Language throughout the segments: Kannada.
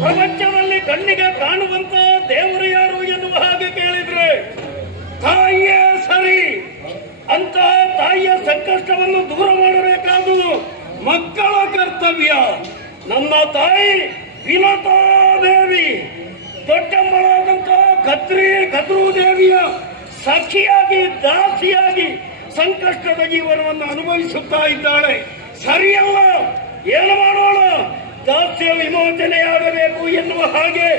ಪ್ರಪಂಚದಲ್ಲಿ ಕಣ್ಣಿಗೆ ಕಾಣುವಂತ ದೇವರು ಯಾರು ಎನ್ನುವ ಹಾಗೆ ಕೇಳಿದ್ರೆ ತಾಯಿಯೇ ಸರಿ. ಅಂತ ತಾಯಿಯ ಸಂಕಷ್ಟವನ್ನು ದೂರ ಮಾಡಬೇಕಾದುದು ಮಕ್ಕಳ ಕರ್ತವ್ಯ. ನನ್ನ ತಾಯಿ ವಿನತಾದೇವಿ ದೊಡ್ಡಮ್ಮಳಾದಂತ ಕದ್ರೂ ದೇವಿಯ ಸಖಿಯಾಗಿ ದಾಸಿಯಾಗಿ ಸಂಕಷ್ಟದ ಜೀವನವನ್ನು ಅನುಭವಿಸುತ್ತಾ ಇದ್ದಾಳೆ. ಸರಿಯಲ್ಲ, ಏನು ಮಾಡೋಣ? ದಾಸ್ಯ ವಿಮೋಚನೆಯಾಗಬೇಕು ಎನ್ನುವ ಹಾಗೆ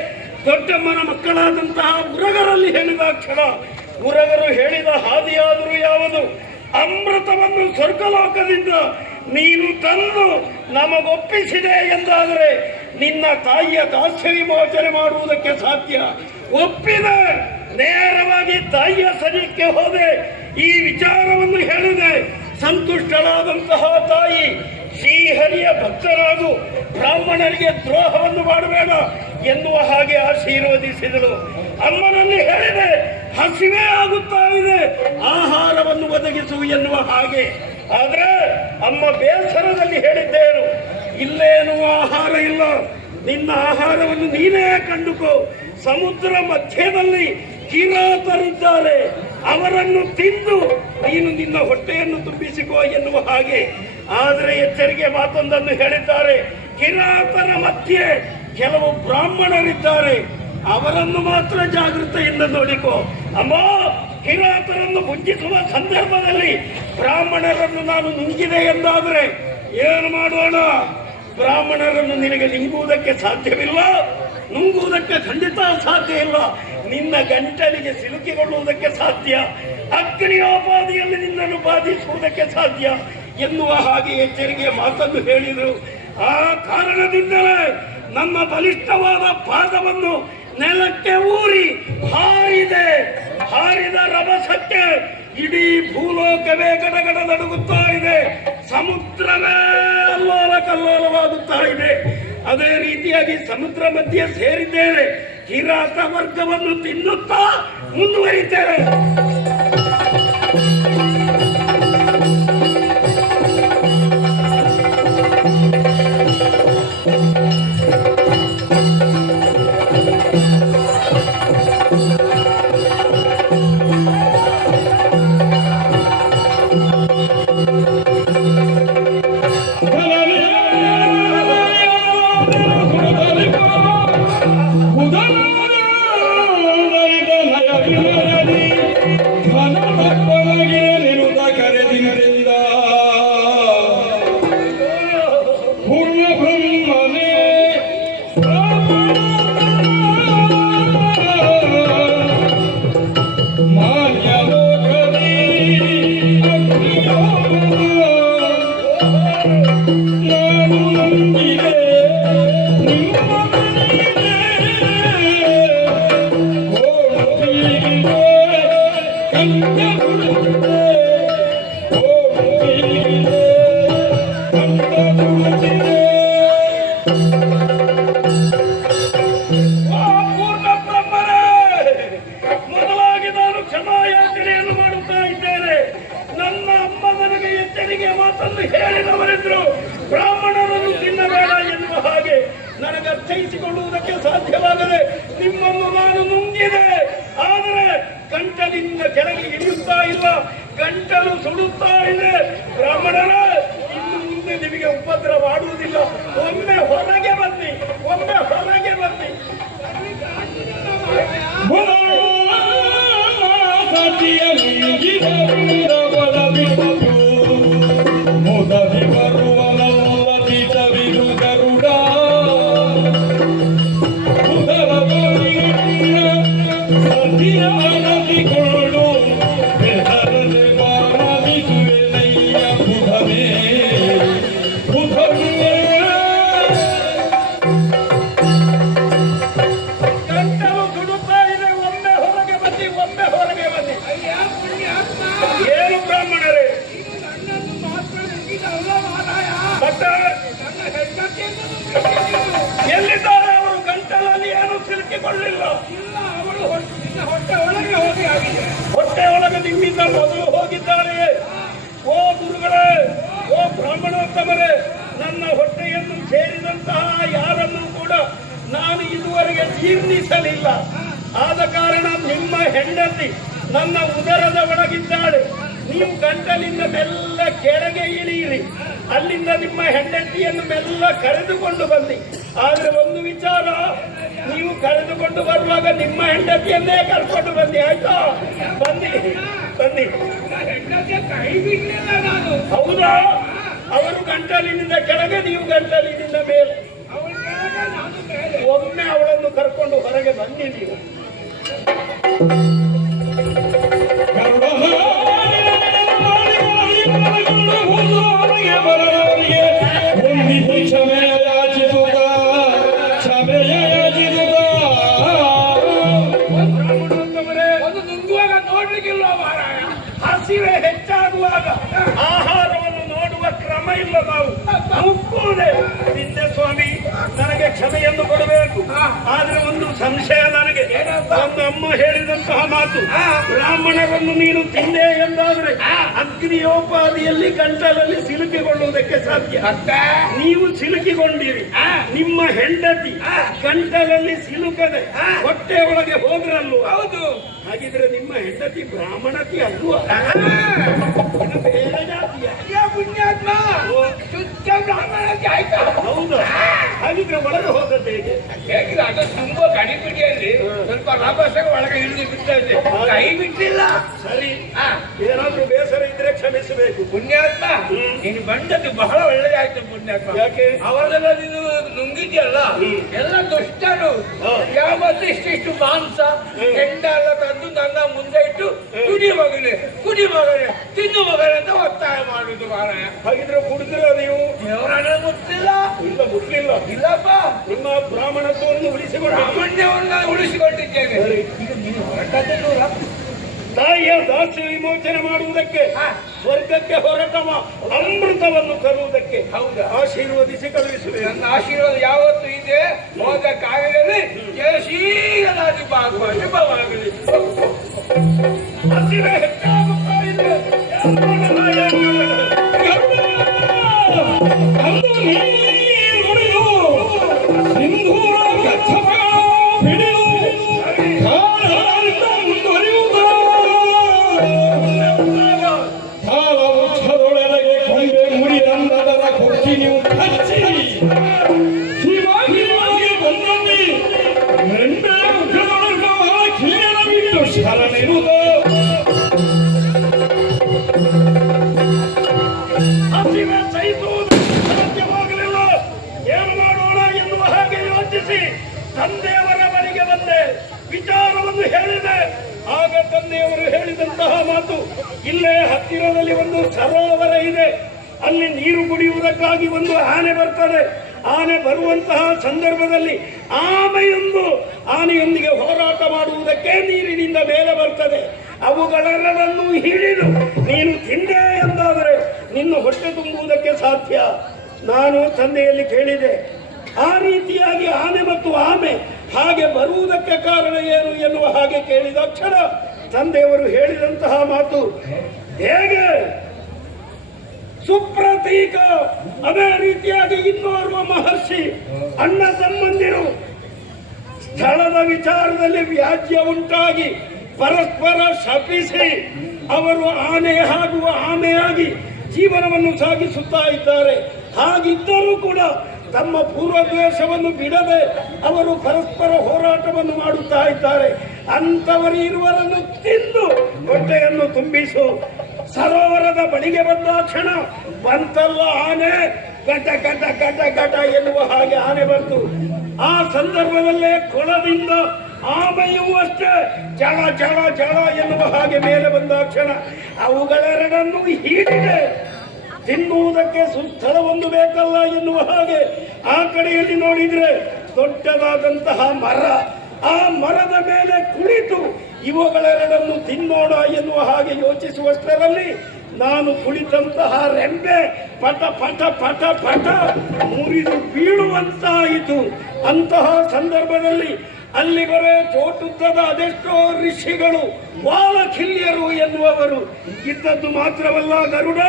ದೊಡ್ಡಮ್ಮನ ಮಕ್ಕಳಾದಂತಹ ಉರಗರಲ್ಲಿ ಹೇಳಿದ ಕ್ಷಣ, ಉರಗರು ಹೇಳಿದ ಹಾದಿಯಾದರೂ ಯಾವುದು? ಅಮೃತವನ್ನು ಸ್ವರ್ಗಲೋಕದಿಂದ ನೀನು ತಂದು ನಮಗೊಪ್ಪಿಸಿದೆ ಎಂದಾದರೆ ನಿನ್ನ ತಾಯಿಯ ದಾಸ್ಯ ವಿಮೋಚನೆ ಮಾಡುವುದಕ್ಕೆ ಸಾಧ್ಯ. ಒಪ್ಪಿದೆ, ನೇರವಾಗಿ ತಾಯಿಯ ಸನಿಹಕ್ಕೆ ಹೋದೆ, ಈ ವಿಚಾರವನ್ನು ಹೇಳಿದೆ. ಸಂತುಷ್ಟಳಾದಂತಹ ತಾಯಿ ಶ್ರೀಹರಿಯ ಭಕ್ತರಾಗು, ಬ್ರಾಹ್ಮಣರಿಗೆ ದ್ರೋಹವನ್ನು ಮಾಡಬೇಡ ಎನ್ನುವ ಹಾಗೆ ಆಶೀರ್ವದಿಸಿದಳು. ಅಮ್ಮನಲ್ಲಿ ಹೇಳಿದೆ, ಹಸಿವೆ ಆಗುತ್ತಾ ಇದೆ, ಆಹಾರವನ್ನು ಒದಗಿಸು ಎನ್ನುವ ಹಾಗೆ. ಆದ್ರೆ ಅಮ್ಮ ಬೇಸರದಲ್ಲಿ ಹೇಳಿದ್ದೇನು? ಇಲ್ಲೇನು ಆಹಾರ ಇಲ್ಲ, ನಿನ್ನ ಆಹಾರವನ್ನು ನೀನೇ ಕಂಡುಕೋ. ಸಮುದ್ರ ಮಧ್ಯದಲ್ಲಿ ಕಿರಾತರಿದ್ದಾರೆ, ಅವರನ್ನು ತಿಂದು ನೀನು ನಿನ್ನ ಹೊಟ್ಟೆಯನ್ನು ತುಂಬಿಸಿಕೋ ಎನ್ನುವ ಹಾಗೆ. ಆದರೆ ಎಚ್ಚರಿಕೆ ಮಾತೊಂದನ್ನು ಹೇಳಿದ್ದಾರೆ, ಕಿರಾತರ ಮಧ್ಯೆ ಕೆಲವು ಬ್ರಾಹ್ಮಣರಿದ್ದಾರೆ, ಅವರನ್ನು ಮಾತ್ರ ಜಾಗೃತೆಯಿಂದ ನೋಡಿಕೋ. ಅಮ್ಮ, ಕಿರಾತರನ್ನು ಭುಂಜಿಸುವ ಸಂದರ್ಭದಲ್ಲಿ ಬ್ರಾಹ್ಮಣರನ್ನು ನಾನು ನುಂಗಿದೆ ಎಂದಾದರೆ ಏನು ಮಾಡೋಣ? ಬ್ರಾಹ್ಮಣರನ್ನು ನಿನಗೆ ನುಂಗುವುದಕ್ಕೆ ಸಾಧ್ಯವಿಲ್ಲ, ನುಂಗುವುದಕ್ಕೆ ಖಂಡಿತ ಸಾಧ್ಯ ಇಲ್ಲ. ನಿನ್ನ ಗಂಟಲಿಗೆ ಸಿಲುಕಿಕೊಳ್ಳುವುದಕ್ಕೆ ಸಾಧ್ಯ, ಅಗ್ನಿಯೋಪಾದಿಯಲ್ಲಿ ನಿನ್ನನ್ನು ಬಾಧಿಸುವುದಕ್ಕೆ ಸಾಧ್ಯ ಎನ್ನುವ ಹಾಗೆ ಎಚ್ಚರಿಕೆಯ ಮಾತನ್ನು ಹೇಳಿದರು. ಆ ಕಾರಣದಿಂದಲೇ ನಮ್ಮ ಬಲಿಷ್ಠವಾದ ಪಾದವನ್ನು ನೆಲಕ್ಕೆ ಊರಿ ಹಾರಿದ ರಭಸಕ್ಕೆ ಇಡೀ ಭೂಲೋಕವೇ ಗಡಗಡ ನಡುಗುತ್ತಾ ಇದೆ, ಸಮುದ್ರವೇ ಅಲ್ಲೋಲ ಕಲ್ಲೋಲವಾಗುತ್ತಾ ಇದೆ. ಅದೇ ರೀತಿಯಾಗಿ ಸಮುದ್ರ ಮಧ್ಯೆ ಸೇರಿದ್ದೇವೆ, ಕಿರಾತ ವರ್ಗವನ್ನು ತಿನ್ನುತ್ತಾ ಮುಂದುವರಿತೇವೆ. ಮೊದಲಾಗಿ ನಾನು ಕ್ಷಮಾಯಾಚನೆಯನ್ನು ಮಾಡುತ್ತಾ ಇದ್ದೇನೆ. ನನ್ನ ಅಮ್ಮ ನನಗೆ ಎಚ್ಚರಿಕೆ ಮಾತನ್ನು ಹೇಳಿದವರೆಂದರು, ಬ್ರಾಹ್ಮಣರನ್ನು ತಿನ್ನಬೇಡ ಎನ್ನುವ ಹಾಗೆ ನನಗೆ ಅರ್ಥೈಸಿಕೊಳ್ಳುವುದಕ್ಕೆ ಸಾಧ್ಯವಾಗದೆ ನಿಮ್ಮನ್ನು ನಾನು ನುಂಗಿದೆ. ಆದರೆ ಗಂಟಲಿಂದ ಕೆಳಗೆ ಇಳಿಯುತ್ತಾ ಇಲ್ಲ, ಗಂಟಲು ಸುಡುತ್ತಾ ಇದೆ. ಬ್ರಾಹ್ಮಣರ ಇನ್ನು ಮುಂದೆ ನಿಮಗೆ ಉಪದ್ರವಾಡುವುದಿಲ್ಲ. ಒಮ್ಮೆ ಹೊರಗೆ ಬನ್ನಿ, ಒಮ್ಮೆ ಹೊರಗೆ ಬನ್ನಿ. ಮೊದಲಿಗರು ಒಳಗೆ ಹೋಗಿ ಆಗಿದೆ. ಹೊಟ್ಟೆ ಒಳಗೆ ನಿಮ್ಮಿಂದ ಮೊದಲು ಹೋಗಿದ್ದಾರೆಯೇ? ಓ ಗುರುಗಳೇ, ಓ ಬ್ರಾಹ್ಮಣೋತ್ತಮರೇ, ನನ್ನ ಹೊಟ್ಟೆಯನ್ನು ಸೇರಿದಂತಹ ಯಾರನ್ನೂ ಕೂಡ ನಾನು ಇದುವರೆಗೆ ಜೀರ್ಣಿಸಲಿಲ್ಲ. ಆದ ಕಾರಣ ನಿಮ್ಮ ಹೆಂಡತಿ ನನ್ನ ಉದರದ ಒಳಗಿದ್ದಾಳೆ. ನೀವು ಗಂಟಲಿಂದ ಮೆಲ್ಲ ಕೆಳಗೆ ಇಳಿಯಿರಿ, ಅಲ್ಲಿಂದ ನಿಮ್ಮ ಹೆಂಡತಿಯನ್ನು ಮೆಲ್ಲ ಕರೆದುಕೊಂಡು ಬನ್ನಿ. ಆದ್ರೆ ಒಂದು ವಿಚಾರ, ನೀವು ಕರೆದುಕೊಂಡು ಬರುವಾಗ ನಿಮ್ಮ ಹೆಂಡತಿಯನ್ನೇ ಕರ್ಕೊಂಡು ಬನ್ನಿ, ಆಯ್ತಾ? ಬನ್ನಿ ಬನ್ನಿ. ಹೆಂಡತಿಯ ಕೈ ಬಿಡಲಿಲ್ಲ ನಾನು. ಹೌದಾ? ಅವರು ಗಂಟಲಿನಿಂದ ಕೆಳಗೆ, ನೀವು ಗಂಟಲಿನಿಂದ ಮೇಲೆ. ಅವಳ ಕೆಳಗೆ, ನಾನು ಮೇಲೆ. ಒಮ್ಮೆ ಅವಳನ್ನು ಕರ್ಕೊಂಡು ಹೊರಗೆ ಬನ್ನಿ ನೀವು. ಒಂದು ನುಂಗುವಾಗ ನೋಡ್ಲಿಕ್ಕಿಲ್ಲ ಮಾರಾಯ. ಹಸಿವೆ ಹೆಚ್ಚಾಗುವಾಗ ಆಹಾರವನ್ನು ನೋಡುವ ಕ್ರಮ ಇಲ್ಲ. ನಾವು ಮುಕ್ಕುವುದೇ ನಿಂದೆ ಸ್ವಾಮಿ, ನನಗೆ ಕ್ಷಮೆಯನ್ನು ಕೊಡಬೇಕು. ಆದ್ರೆ ಒಂದು ಸಂಶಯ ನನಗೆ. ಒಂದು ಅಮ್ಮ ಹೇಳಿದಂತಹ ಮಾತು, ಬ್ರಾಹ್ಮಣರನ್ನು ನೀನು ತಿಂದೆ ಎಂದಾದ್ರೆ ಅಗ್ನಿಯೋಪಾದಿಯಲ್ಲಿ ಗಂಟಲಲ್ಲಿ ಸಿಲುಕಿಕೊಳ್ಳುವುದಕ್ಕೆ ಸಾಧ್ಯ. ನೀವು ಸಿಲುಕಿಕೊಂಡಿರಿ, ನಿಮ್ಮ ಹೆಂಡತಿ ಗಂಟಲಲ್ಲಿ ಸಿಲುಕದೆ ಹೊಟ್ಟೆ ಒಳಗೆ ಹೋದ್ರಲ್ವ? ಹೌದು. ಹಾಗಿದ್ರೆ ನಿಮ್ಮ ಹೆಂಡತಿ ಬ್ರಾಹ್ಮಣತಿ ಅಲ್ವಾ? ಬೇರೆ ಜಾತಿಯ? ಪುಣ್ಯಾತ್ಮ, ಶುದ್ಧ ಬ್ರಾಹ್ಮಣಕ್ಕೆ ಆಯ್ತಾ? ಹೌದು. ಹಾಗಿದ್ರೆ ಒಳಗೆ ಹೋಗತ್ತೆ ಹೇಗೆ? ಹೇಗಿದೆ ಅದು? ತುಂಬಾ ಗಡಿಬಿಡಿಯಲ್ಲಿ ಸ್ವಲ್ಪ ರಭಸಕ್ಕೆ ಒಳಗೆ ಇಳಿದು ಬಿಟ್ಟೈತೆ, ಕೈ ಬಿಟ್ಟಿಲ್ಲ. ಸರಿ, ಏನಾದ್ರೂ ಬೇಸರ ಇದ್ರೆ ಕ್ಷಮಿಸಬೇಕು. ಪುಣ್ಯಾತ್ಮ, ನೀನು ಬಂದದ್ದು ಬಹಳ ಒಳ್ಳೆದಾಯ್ತು ಪುಣ್ಯಾತ್ಮ. ಯಾಕೆ? ಅವರೆಲ್ಲ ನೀನು ನುಂಗಿದ್ಯಲ್ಲ, ಎಲ್ಲ ದುಷ್ಟರು. ಯಾವತ್ತು ಇಷ್ಟಿಷ್ಟು ಮಾಂಸ ಹೆಂಡ ಎಲ್ಲ ತಂದು ನನ್ನ ಮುಂದೆ ಇಟ್ಟು ಕುಡಿ ಮಗನೆ, ಕುಡಿ ಮಗನೆ, ತಿನ್ನು ಮಗನೆ ಅಂತ ಒತ್ತಾಯ ಮಾಡುದು ಮಾರಾಯ. ಹಾಗಿದ್ರೆ ಕುಡಿದಿರ ನೀವು? ದೇವರನ್ನ ಮುಟ್ಟಿಲ್ಲ. ಇಲ್ಲ, ಮುಟ್ಲಿಲ್ಲ. ಇಲ್ಲಪ್ಪ, ನಿಮ್ಮ ಬ್ರಾಹ್ಮಣತ್ವವನ್ನು ಉಳಿಸಿಕೊಂಡು ಬ್ರಾಹ್ಮಣ್ಯವನ್ನು ಉಳಿಸಿಕೊಂಡಿದ್ದೇನೆ. ಈಗ ನೀನು ಹೊರಟದ್ದು ದೂರ. ತಾಯಿಯ ದಾಸ್ಯ ವಿಮೋಚನೆ ಮಾಡುವುದಕ್ಕೆ, ಸ್ವರ್ಗಕ್ಕೆ ಹೊರಟವ ಅಮೃತವನ್ನು ತರುವುದಕ್ಕೆ ಆಶೀರ್ವದಿಸಿ ಕಳುಹಿಸುವೆ. ನನ್ನ ಆಶೀರ್ವಾದ ಯಾವತ್ತೂ ಇದೆ. ಹೋದ ಕಾರ್ಯದಲ್ಲಿ ಜಯಶೀಲನಾಗಿ ಬಾಗುವ ಶುಭವಾಗಲಿ. ಹಸಿವೆ ಹೆಚ್ಚಾಗುತ್ತಾ ಇದೆ. ಹಸಿವೆ ಸಹಿಸುವುದು ಸಾಧ್ಯವಾಗಲಿಲ್ಲ. ಏನು ಮಾಡೋಣ ಎನ್ನುವ ಹಾಗೆ ಯೋಚಿಸಿ ತಂದೆಯವರ ಬಳಿಗೆ ಬಂದೆ, ವಿಚಾರವನ್ನು ಹೇಳಿದೆ. ಆಗ ತಂದೆಯವರು ಹೇಳಿದಂತಹ ಮಾತು, ಇಲ್ಲೇ ಹತ್ತಿರದಲ್ಲಿ ಒಂದು ಸರೋವರ ಇದೆ, ಅಲ್ಲಿ ನೀರು ಕುಡಿಯುವುದಕ್ಕಾಗಿ ಒಂದು ಆನೆ ಬರ್ತದೆ. ಆನೆ ಬರುವಂತಹ ಸಂದರ್ಭದಲ್ಲಿ ಆನೆಯೊಂದಿಗೆ ಹೋರಾಟ ಮಾಡುವುದಕ್ಕೆ ನೀರಿನಿಂದ ಮೇಲೆ ಬರ್ತದೆ. ಅವುಗಳೆಲ್ಲವನ್ನೂ ಹಿಡಿದು ನೀನು ತಿಂದೆ ಎಂದಾದರೆ ನಿನ್ನ ಹೊಟ್ಟೆ ತುಂಬುವುದಕ್ಕೆ ಸಾಧ್ಯ. ನಾನು ತಂದೆಯಲ್ಲಿ ಕೇಳಿದೆ, ಆ ರೀತಿಯಾಗಿ ಆನೆ ಮತ್ತು ಆಮೆ ಹಾಗೆ ಬರುವುದಕ್ಕೆ ಕಾರಣ ಏನು ಎನ್ನುವ ಹಾಗೆ ಕೇಳಿದ ಕ್ಷಣ ತಂದೆಯವರು ಹೇಳಿದಂತಹ ಮಾತು ಹೇಗೆ ಸುಪ್ರತೀಕ, ಅದೇ ರೀತಿಯಾಗಿ ಇನ್ನೋರ್ವ ಮಹರ್ಷಿ ಅಣ್ಣ ತಮ್ಮಂದಿರು ಸ್ಥಳದ ವಿಚಾರದಲ್ಲಿ ವ್ಯಾಜ್ಯ ಉಂಟಾಗಿ ಪರಸ್ಪರ ಶಪಿಸಿ ಅವರು ಆನೆ ಆಗುವ ಆಮೆಯಾಗಿ ಜೀವನವನ್ನು ಸಾಗಿಸುತ್ತಾ ಇದ್ದಾರೆ. ಹಾಗಿದ್ದರೂ ಕೂಡ ತಮ್ಮ ಪೂರ್ವದ್ವೇಷವನ್ನು ಬಿಡದೆ ಅವರು ಪರಸ್ಪರ ಹೋರಾಟವನ್ನು ಮಾಡುತ್ತಾ ಇದ್ದಾರೆ. ಅಂತವರು ಇರುವರನ್ನು ತಿಂದು ಹೊಟ್ಟೆಯನ್ನು ತುಂಬಿಸು. ಸರೋವರದ ಬಳಿಗೆ ಬಂದ ಕ್ಷಣ ಬಂತಲ್ಲ ಆನೆ, ಗಟ ಗಟ ಗಟ ಗಟ ಎನ್ನುವ ಹಾಗೆ ಆನೆ ಬಂತು. ಆ ಸಂದರ್ಭದಲ್ಲೇ ಕೊಳದಿಂದ ಆಮೆಯೂ ಅಷ್ಟೇ ಜಳ ಜಳ ಜಳ ಎನ್ನುವ ಹಾಗೆ ಮೇಲೆ ಬಂದ ಕ್ಷಣ ಅವುಗಳೆರಡನ್ನು ಹೀಡಿದೆ. ತಿನ್ನುವುದಕ್ಕೆ ಸುಸ್ಥಳವೊಂದು ಬೇಕಲ್ಲ ಎನ್ನುವ ಹಾಗೆ ಆ ಕಡೆಯಲ್ಲಿ ನೋಡಿದ್ರೆ ದೊಡ್ಡದಾದಂತಹ ಮರ, ಆ ಮರದ ಮೇಲೆ ಕುಳಿತು ಇವುಗಳೆರಡನ್ನು ತಿನ್ನೋಣ ಎನ್ನುವ ಹಾಗೆ ಯೋಚಿಸುವಷ್ಟರಲ್ಲಿ ನಾನು ಕುಳಿತಂತಹ ರೆಂಬೆ ಪಟ ಪಟ ಪಟ ಪಟ ಮುರಿದು ಬೀಳುವಂತಾಯಿತು. ಅಂತಹ ಸಂದರ್ಭದಲ್ಲಿ ಅಲ್ಲಿ ಬರೇ ಚೋಟುದ್ದದ ಅದೆಷ್ಟೋ ಋಷಿಗಳು ವಾಲಖಿಲ್ಯರು ಎನ್ನುವವರು ಇದ್ದದ್ದು ಮಾತ್ರವಲ್ಲ. ಗರುಡ,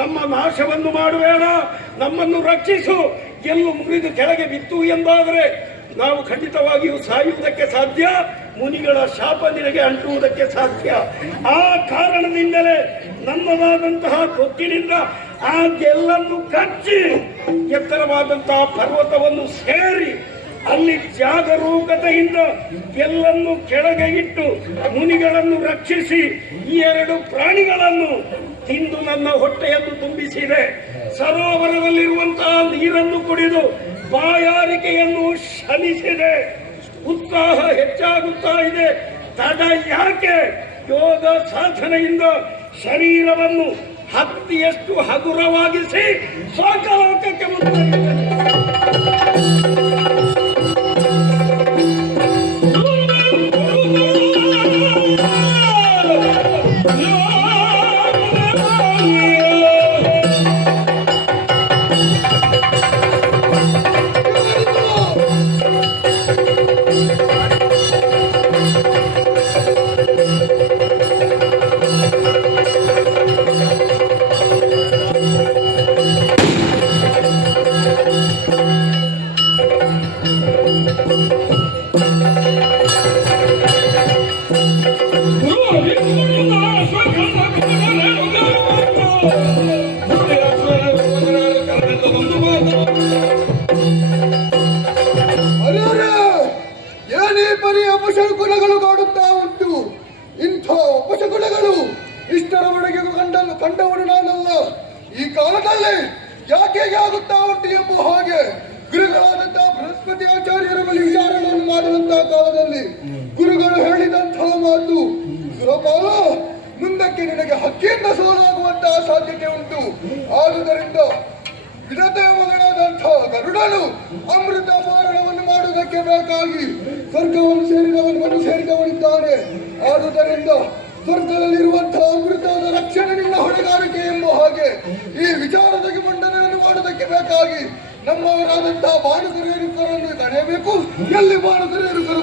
ನಮ್ಮ ನಾಶವನ್ನು ಮಾಡಬೇಡ, ನಮ್ಮನ್ನು ರಕ್ಷಿಸು. ಎಲ್ಲೂ ಮುರಿದು ಕೆಳಗೆ ಬಿತ್ತು ಎಂದಾದರೆ ನಾವು ಖಂಡಿತವಾಗಿಯೂ ಸಾಯುವುದಕ್ಕೆ ಸಾಧ್ಯ, ಮುನಿಗಳ ಶಾಪ ನಿನಗೆ ಅಂಟುವುದಕ್ಕೆ ಸಾಧ್ಯ. ಆ ಕಾರಣದಿಂದಲೇ ನನ್ನದಾದಂತಹ ಕೊಕ್ಕಿನಿಂದ ಆ ಗೆಲ್ಲನ್ನು ಕಚ್ಚಿ ಎತ್ತರವಾದಂತಹ ಪರ್ವತವನ್ನು ಸೇರಿ ಅಲ್ಲಿ ಜಾಗರೂಕತೆಯಿಂದ ಗೆಲ್ಲನ್ನು ಕೆಳಗೆ ಇಟ್ಟು ಮುನಿಗಳನ್ನು ರಕ್ಷಿಸಿ ಈ 2 ಪ್ರಾಣಿಗಳನ್ನು ತಿಂದು ನನ್ನ ಹೊಟ್ಟೆಯನ್ನು ತುಂಬಿಸಿದೆ. ಸರೋವರದಲ್ಲಿರುವಂತಹ ನೀರನ್ನು ಕುಡಿದು ಬಾಯಾರಿಕೆಯನ್ನು ಶಮಿಸಿದೆ. ಉತ್ಸಾಹ ಹೆಚ್ಚಾಗುತ್ತಾ ಇದೆ. ತಡ ಯಾಕೆ? ಯೋಗ ಸಾಧನೆಯಿಂದ ಶರೀರವನ್ನು ಹತ್ತಿಯಷ್ಟು ಹಗುರವಾಗಿಸಿ ಸ್ವರ್ಗಲೋಕಕ್ಕೆ ಮುಂದುವರಿಯುತ್ತೇನೆ. ಏನೇ ಬರೀ ಅಪಶಕುನಗಳು ಕಾಡುತ್ತಾ ಉಂಟು. ಇಂಥ ಅಪಶಕುನಗಳು ಇಷ್ಟರವರೆಗೆ ಕಂಡವನು ನಾನಲ್ಲ. ಈ ಕಾಲದಲ್ಲಿ ಯಾಕೆ ಆಗುತ್ತಾ ಉಂಟು ಎಂಬ ಹಾಗೆ ಗುರುಗಳಾದಂತಹ ಬೃಹಸ್ಪತಿ ಆಚಾರ್ಯರ ಬಳಿ ವಿಚಾರಣೆಯನ್ನು ಮಾಡುವಂತಹ ಕಾಲದಲ್ಲಿ ಗುರುಗಳು ಹೇಳಿದಂತಹ ಮಾತು, ಸುರಪಾಲ, ಮುಂದಕ್ಕೆ ನಿನಗೆ ಹಕ್ಕಿಯಿಂದ ಸೋಲಾಗುವಂತಹ ಸಾಧ್ಯತೆ ಉಂಟು. ಆದುದರಿಂದ ವಿಧತೆಯ ಮಗನಾದಂತಹ ಗರುಡನು ಅಮೃತ ಪಾರಣವನ್ನು ಮಾಡುವುದಕ್ಕೆ ಬೇಕಾಗಿ ಸ್ವರ್ಗವನ್ನು ಸೇರಿದವನಿದ್ದಾನೆ. ಆದುದರಿಂದ ಸ್ವರ್ಗದಲ್ಲಿರುವಂತಹ ಅಮೃತದ ರಕ್ಷಣೆ ನಿನ್ನ ಹೊಣೆಗಾರಿಕೆ ಎಂಬ ಹಾಗೆ ಈ ವಿಚಾರದಲ್ಲಿ ಮಂಡನೆಯನ್ನು ಮಾಡುವುದಕ್ಕೆ ಬೇಕಾಗಿ ನಮ್ಮವರಾದಂತಹ ಬಾಣಕರೆಯರುಕರನ್ನು ತಡೆಯಬೇಕು. ಎಲ್ಲಿ ಬಾಣಕರೆಯರುಕರು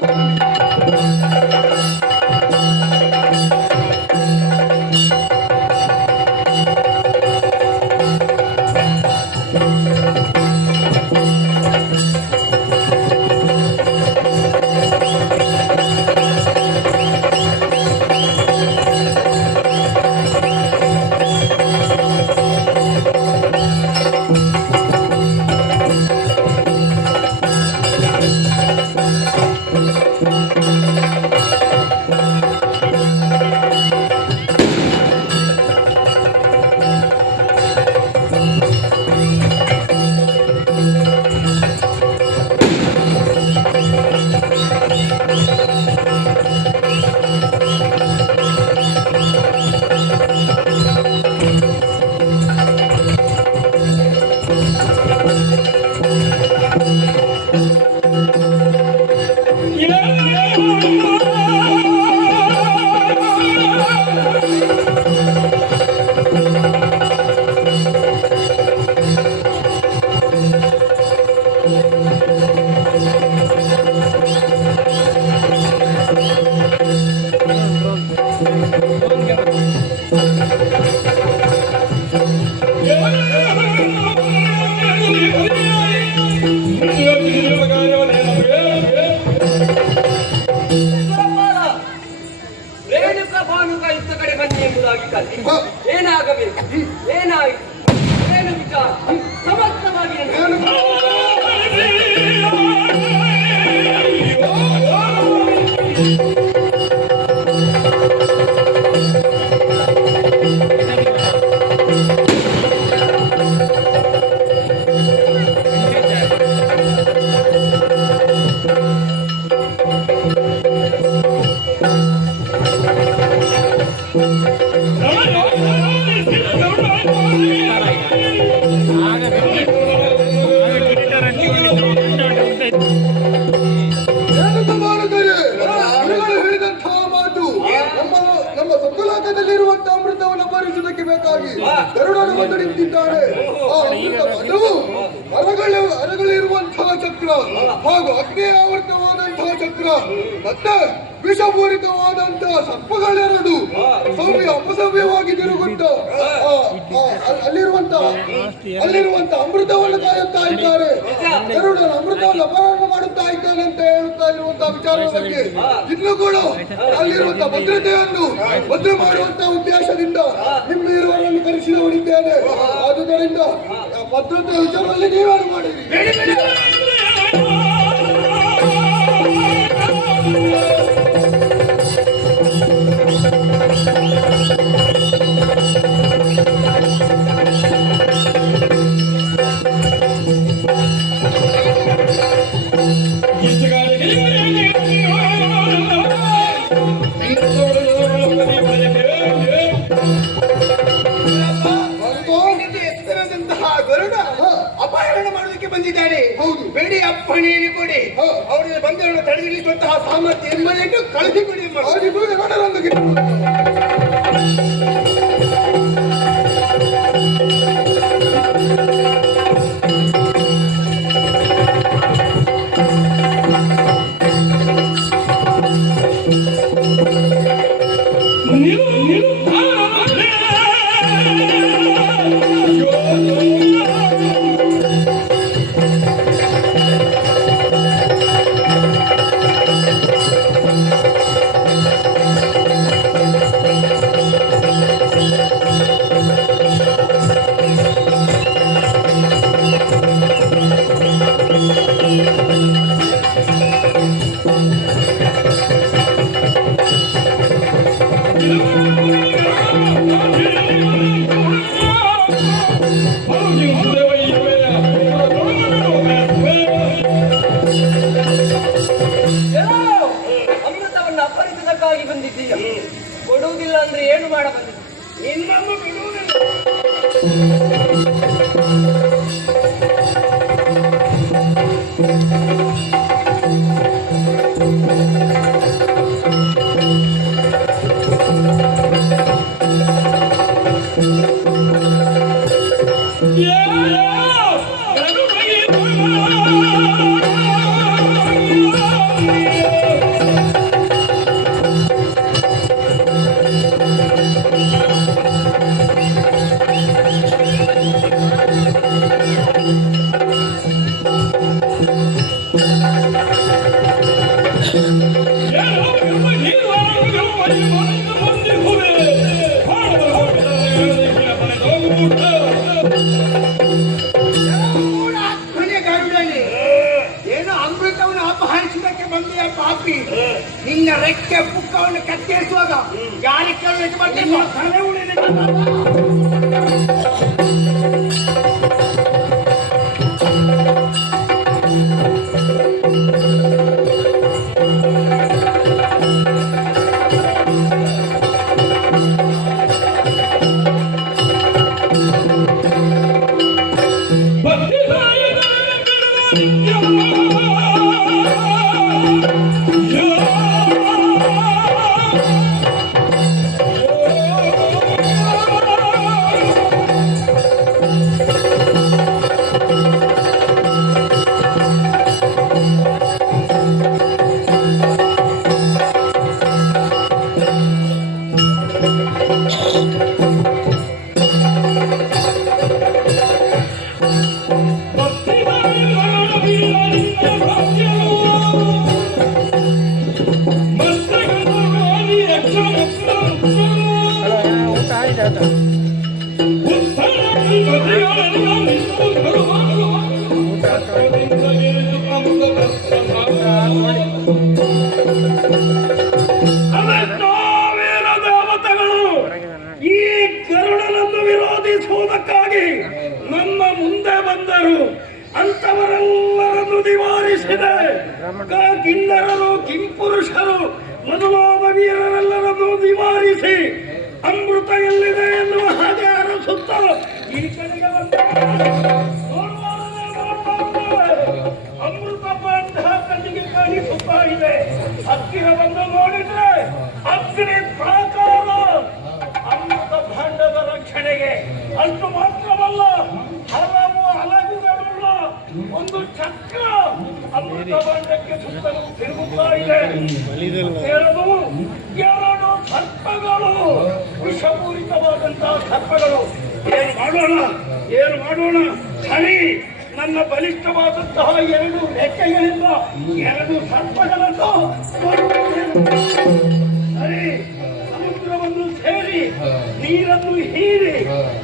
ಏನಾಗಬೇಕು? ಏನಾಯಿತು? ಏನು ವಿಚಾರ? ಸಮರ್ಥವಾಗಿ ನಮ್ಮ ಸ್ವರ್ಗಲೋಕದಲ್ಲಿರುವಂತಹ ಅಮೃತವನ್ನು ಅಪಹರಿಸುವುದಕ್ಕೆ ಬೇಕಾಗಿ ಗರುಡನು ಬಂದು ನಿಂತಿದ್ದಾನೆ. ಆ ಅಮೃತ ಅರಗಳಿರುವಂತಹ ಚಕ್ರ ಹಾಗೂ ಅಗ್ನಿ ಆವೃತವಾದಂತಹ ಚಕ್ರ ಚಕ್ರ ಮತ್ತೆ ವಿಷಪೂರಿತವಾದಂತಹ ಸರ್ಪಗಳೆರಡು ಸೌಮ್ಯ ಅಪಸವ್ಯವಾಗಿ ತಿರುಗುತ್ತ ಅಲ್ಲಿರುವಂತ ಅಮೃತವನ್ನು ಕಾಯುತ್ತಾ ಇದ್ದಾರೆ. ಗರುಡನ ಅಮೃತವನ್ನು ಅಪಹರಣ ಮಾಡುತ್ತಾ ಇದ್ದಾನೆ ಅಂತ ಹೇಳುತ್ತಾ ಇರುವಂತಹ ವಿಚಾರದ ಬಗ್ಗೆ ಇನ್ನು ಕೂಡ ಅಲ್ಲಿರುವಂತಹ ಭದ್ರತೆಯನ್ನು ಭದ್ರ ಮಾಡುವಂತಹ ಉದ್ದೇಶದಿಂದ ನಿಮ್ಮ ಇರುವವರನ್ನು ಕರೆಸಿಕೊಂಡಿದ್ದೇನೆ. ಆದುದರಿಂದ ಭದ್ರತೆ ವಿಚಾರದಲ್ಲಿ ನೀವೇನು ಮಾಡಿರಿ? ಅಪಹರಣ ಮಾಡೋದಕ್ಕೆ ಬಂದಿದ್ದಾರೆ. ಹೌದು, ಬೇಡಿ ಅಪ್ಪಣೆಯನ್ನು ಕೊಡಿ. ಅವರಿಗೆ ಬಂದವರನ್ನು ತಡೆದಿರಿಸುವಂತಹ ಸಾಮರ್ಥ್ಯ ನಿಮ್ಮಲ್ಲಿಟ್ಟು ಕಳಿಸಿಕೊಡಿ. ಅಮೃತವನ್ನು ಅಪಹರಿಸುವುದಕ್ಕಾಗಿ ಬಂದಿದ್ದೀಯ. ಕೊಡುವುದಿಲ್ಲ ಅಂದ್ರೆ ಏನು ಮಾಡ ಬಂದಿದ್ದ? ನಿನ್ನನ್ನು ಬಿಡುವುದಿಲ್ಲ. ಏನು ಅಮೃತವನ್ನು ಅಪಹರಿಸುವುದಕ್ಕೆ ಬಂದೆಯ ಪಾಪಿ? ನಿನ್ನ ರೆಕ್ಕೆ ಪುಕ್ಕವನ್ನು ಕತ್ತರಿಸುವಾಗ ಯಾರಿಗೆ ಕೇಳಬೇಕು ಬರ್ತೀನಿ? ತಲೆ ಉಳಿದ ಈ ಗರುಡನನ್ನು ವಿರೋಧಿಸುವುದಕ್ಕಾಗಿ ನಮ್ಮ ಮುಂದೆ ಬಂದರು. ಅಂತವರೆಲ್ಲರನ್ನು ನಿವಾರಿಸಿದೆ. ಕಿನ್ನರರು, ಕಿಂಪುರುಷರು, ಮಧುಲೋಭ ವೀರರೆಲ್ಲರನ್ನು ನಿವಾರಿಸಿ ಅಮೃತ ಎಲ್ಲಿದೆ ಎನ್ನುವ ಹಾಗೆ ಅರಸುತ್ತ ಈ ಕಡೆಗೆ ಬಂದ ಅಮೃತ ಪಾಂಡ ಕಣ್ಣಿಗೆ ಕಾಣಿಸುತ್ತಾ ಇದೆ. ಹತ್ತಿರ ಬಂದು ನೋಡಿದ್ರೆ ಅಗ್ನಿ ಪ್ರಾಕಾರ ಅಮೃತ ಭಾಂಡದ ರಕ್ಷಣೆಗೆ. ಅಷ್ಟು ಮಾತ್ರವಲ್ಲ, ಹಲವು ಹಲಗುಗಳುಳ್ಳ ಒಂದು ಚಕ್ರ ಅಮೃತ ಭಾಂಡಕ್ಕೆ ಸುತ್ತಲೂ ತಿರುಗುತ್ತಾ ಇದೆ. ಎರಡು ಸರ್ಪಗಳು, ವಿಷಪೂರಿತವಾದಂತಹ ಸರ್ಪಗಳು. ಏನು ಮಾಡೋಣ ಹರಿ, ನನ್ನ ಬಲಿಷ್ಠವಾದಂತಹ ಎರಡು ರೆಕ್ಕೆಗಳಿಂದ ಎರಡು ಸರ್ಪಗಳನ್ನು ಹರಿ ಸಮುದ್ರವನ್ನು ಸೇರಿ ನೀರನ್ನು ಹೀರಿ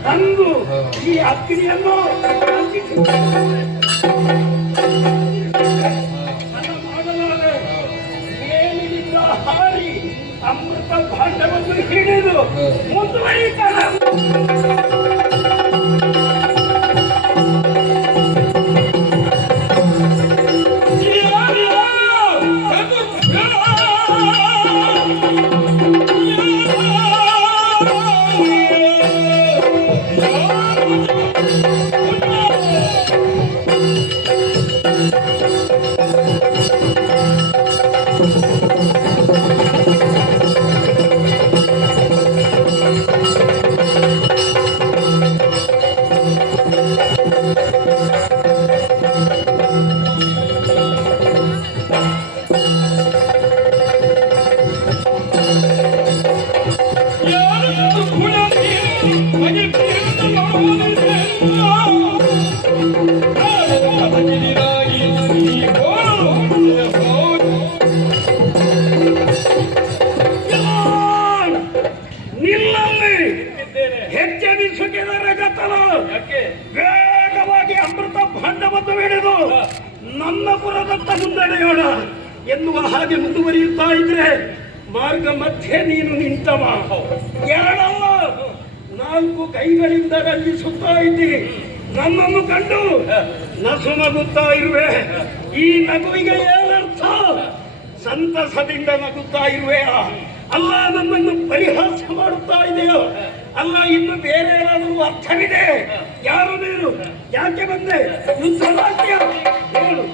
ತಂದು ಈ ಅಗ್ನಿಯನ್ನು ಮಾಡಲಾರೆ. ಮೇಲಿನಿಂದ ಹಾರಿ ಅಮೃತ ಭಾಂಡವನ್ನು ಹಿಡಿದು ಮುಂದುವರಿತಾರೆ. ವೇಗವಾಗಿ ಅಮೃತ ಭಾಂಡವನ್ನು ಹಿಡಿದು ನನ್ನ ಪುರದತ್ತ ಮುಂದಡೆಯೋಣ ಎನ್ನುವ ಹಾಗೆ ಮುಂದುವರಿಯುತ್ತಾ ಇದ್ರೆ ಮಾರ್ಗ ಮಧ್ಯೆ ನೀನು ನಿಂತವ. ಎರಡಲ್ಲ 4 ಕೈಗಳಿಂದ ರಂಜಿಸುತ್ತಾ ಇದ್ದಿ. ನನ್ನನ್ನು ಕಂಡು ನಸು ನಗುತ್ತಾ ಇರುವೆ. ಈ ನಗುವಿಗೆ ಏನರ್ಥ? ಸಂತಸದಿಂದ ನಗುತ್ತಾ ಇರುವೆಯಾ? ಅಲ್ಲ ನನ್ನನ್ನು ಪರಿಹಾಸ ಮಾಡುತ್ತಾ ಇದೆಯೋ? ಅಲ್ಲ ಇನ್ನು ಬೇರೆ ಏನಾದರೂ ಅರ್ಥವಿದೆ? ಯಾರು ನೀನು? ಯಾಕೆ ಬಂದೆ? ಯುದ್ಧವಾಕ್ಯ ಹೇಳು.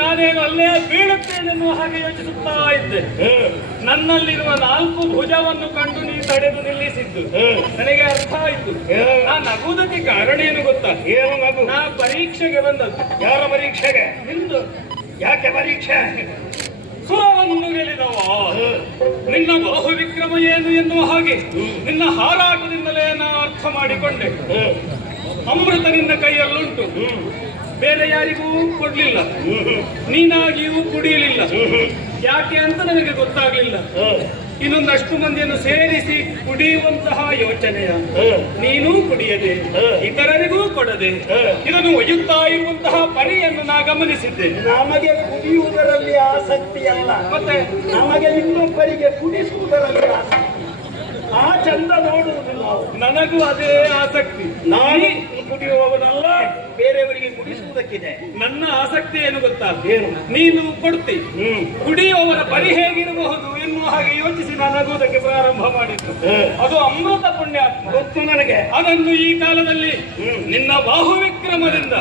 ನಾನೇನು ಅಲ್ಲೇ ಬೀಳುತ್ತೇನೆನ್ನುವ ಹಾಗೆ ಯೋಚಿಸುತ್ತಾ ಇದ್ದೆ. ನನ್ನಲ್ಲಿರುವ 4 ಭುಜವನ್ನು ಕಂಡು ನೀ ತಡೆದು ನಿಲ್ಲಿಸಿದ್ದು ನನಗೆ ಅರ್ಥ ಆಯ್ತು. ನಾ ನಗುವುದಕ್ಕೆ ಕಾರಣ ಏನು ಗೊತ್ತಾ? ಏನು ನಗು? ನಾ ಪರೀಕ್ಷೆಗೆ ಬಂದದ್ದು. ಯಾರ ಪರೀಕ್ಷೆಗೆ? ನಿಂದು. ಯಾಕೆ ಪರೀಕ್ಷೆ? ಸುರವನ್ನು ಗೆಲ್ಲಿದವ ನಿನ್ನ ಬಾಹು ವಿಕ್ರಮ ಏನು ಎನ್ನುವ ಹಾಗೆ ನಿನ್ನ ಹಾರಾಟದಿಂದಲೇ ನಾ ಅರ್ಥ ಮಾಡಿಕೊಂಡೆ. ಅಮೃತ ನಿನ್ನ ಕೈಯಲ್ಲುಂಟು, ಬೇರೆ ಯಾರಿಗೂ ಕೊಡ್ಲಿಲ್ಲ, ನೀನಾಗಿಯೂ ಕುಡಿಯಲಿಲ್ಲ. ಯಾಕೆ ಅಂತ ನನಗೆ ಗೊತ್ತಾಗ್ಲಿಲ್ಲ. ಇನ್ನೊಂದಷ್ಟು ಮಂದಿಯನ್ನು ಸೇರಿಸಿ ಕುಡಿಯುವಂತಹ ಯೋಚನೆಯ ನೀನೂ ಕುಡಿಯದೆ ಇತರರಿಗೂ ಕೊಡದೆ ಇದನ್ನು ಒಯ್ಯುತ್ತಾ ಇರುವಂತಹ ಪರಿಯನ್ನು ನಾ ಗಮನಿಸಿದ್ದೆ. ನಮಗೆ ಕುಡಿಯುವುದರಲ್ಲಿ ಆಸಕ್ತಿ ಅಲ್ಲ, ಮತ್ತೆ ನಮಗೆ ಇನ್ನೊಬ್ಬರಿಗೆ ಕುಡಿಸುವುದರಲ್ಲಿ ಆಸಕ್ತಿ. ಆ ಚಂದ ನೋಡುವುದಿಲ್ಲ. ನನಗೂ ಅದೇ ಆಸಕ್ತಿ. ನಾನು ಕುಡಿಯುವವನಲ್ಲ, ಬೇರೆಯವರಿಗೆ ಕುಡಿಸುವುದಕ್ಕಿದೆ. ನನ್ನ ಆಸಕ್ತಿ ಏನು ಗೊತ್ತಾ? ಏನು? ನೀನು ಕೊಡ್ತಿ, ಕುಡಿಯುವವರ ಪರಿ ಹೇಗಿರಬಹುದು ಎನ್ನುವ ಹಾಗೆ ಯೋಚಿಸಿ ನಾನು ನಗುವುದಕ್ಕೆ ಪ್ರಾರಂಭ ಮಾಡಿದ್ದು. ಅದು ಅಮೃತ ಪುಣ್ಯಾತ್ಮ ಗೊತ್ತು ನನಗೆ. ಅದನ್ನು ಈ ಕಾಲದಲ್ಲಿ ನಿನ್ನ ಬಾಹು ವಿಕ್ರಮದಿಂದ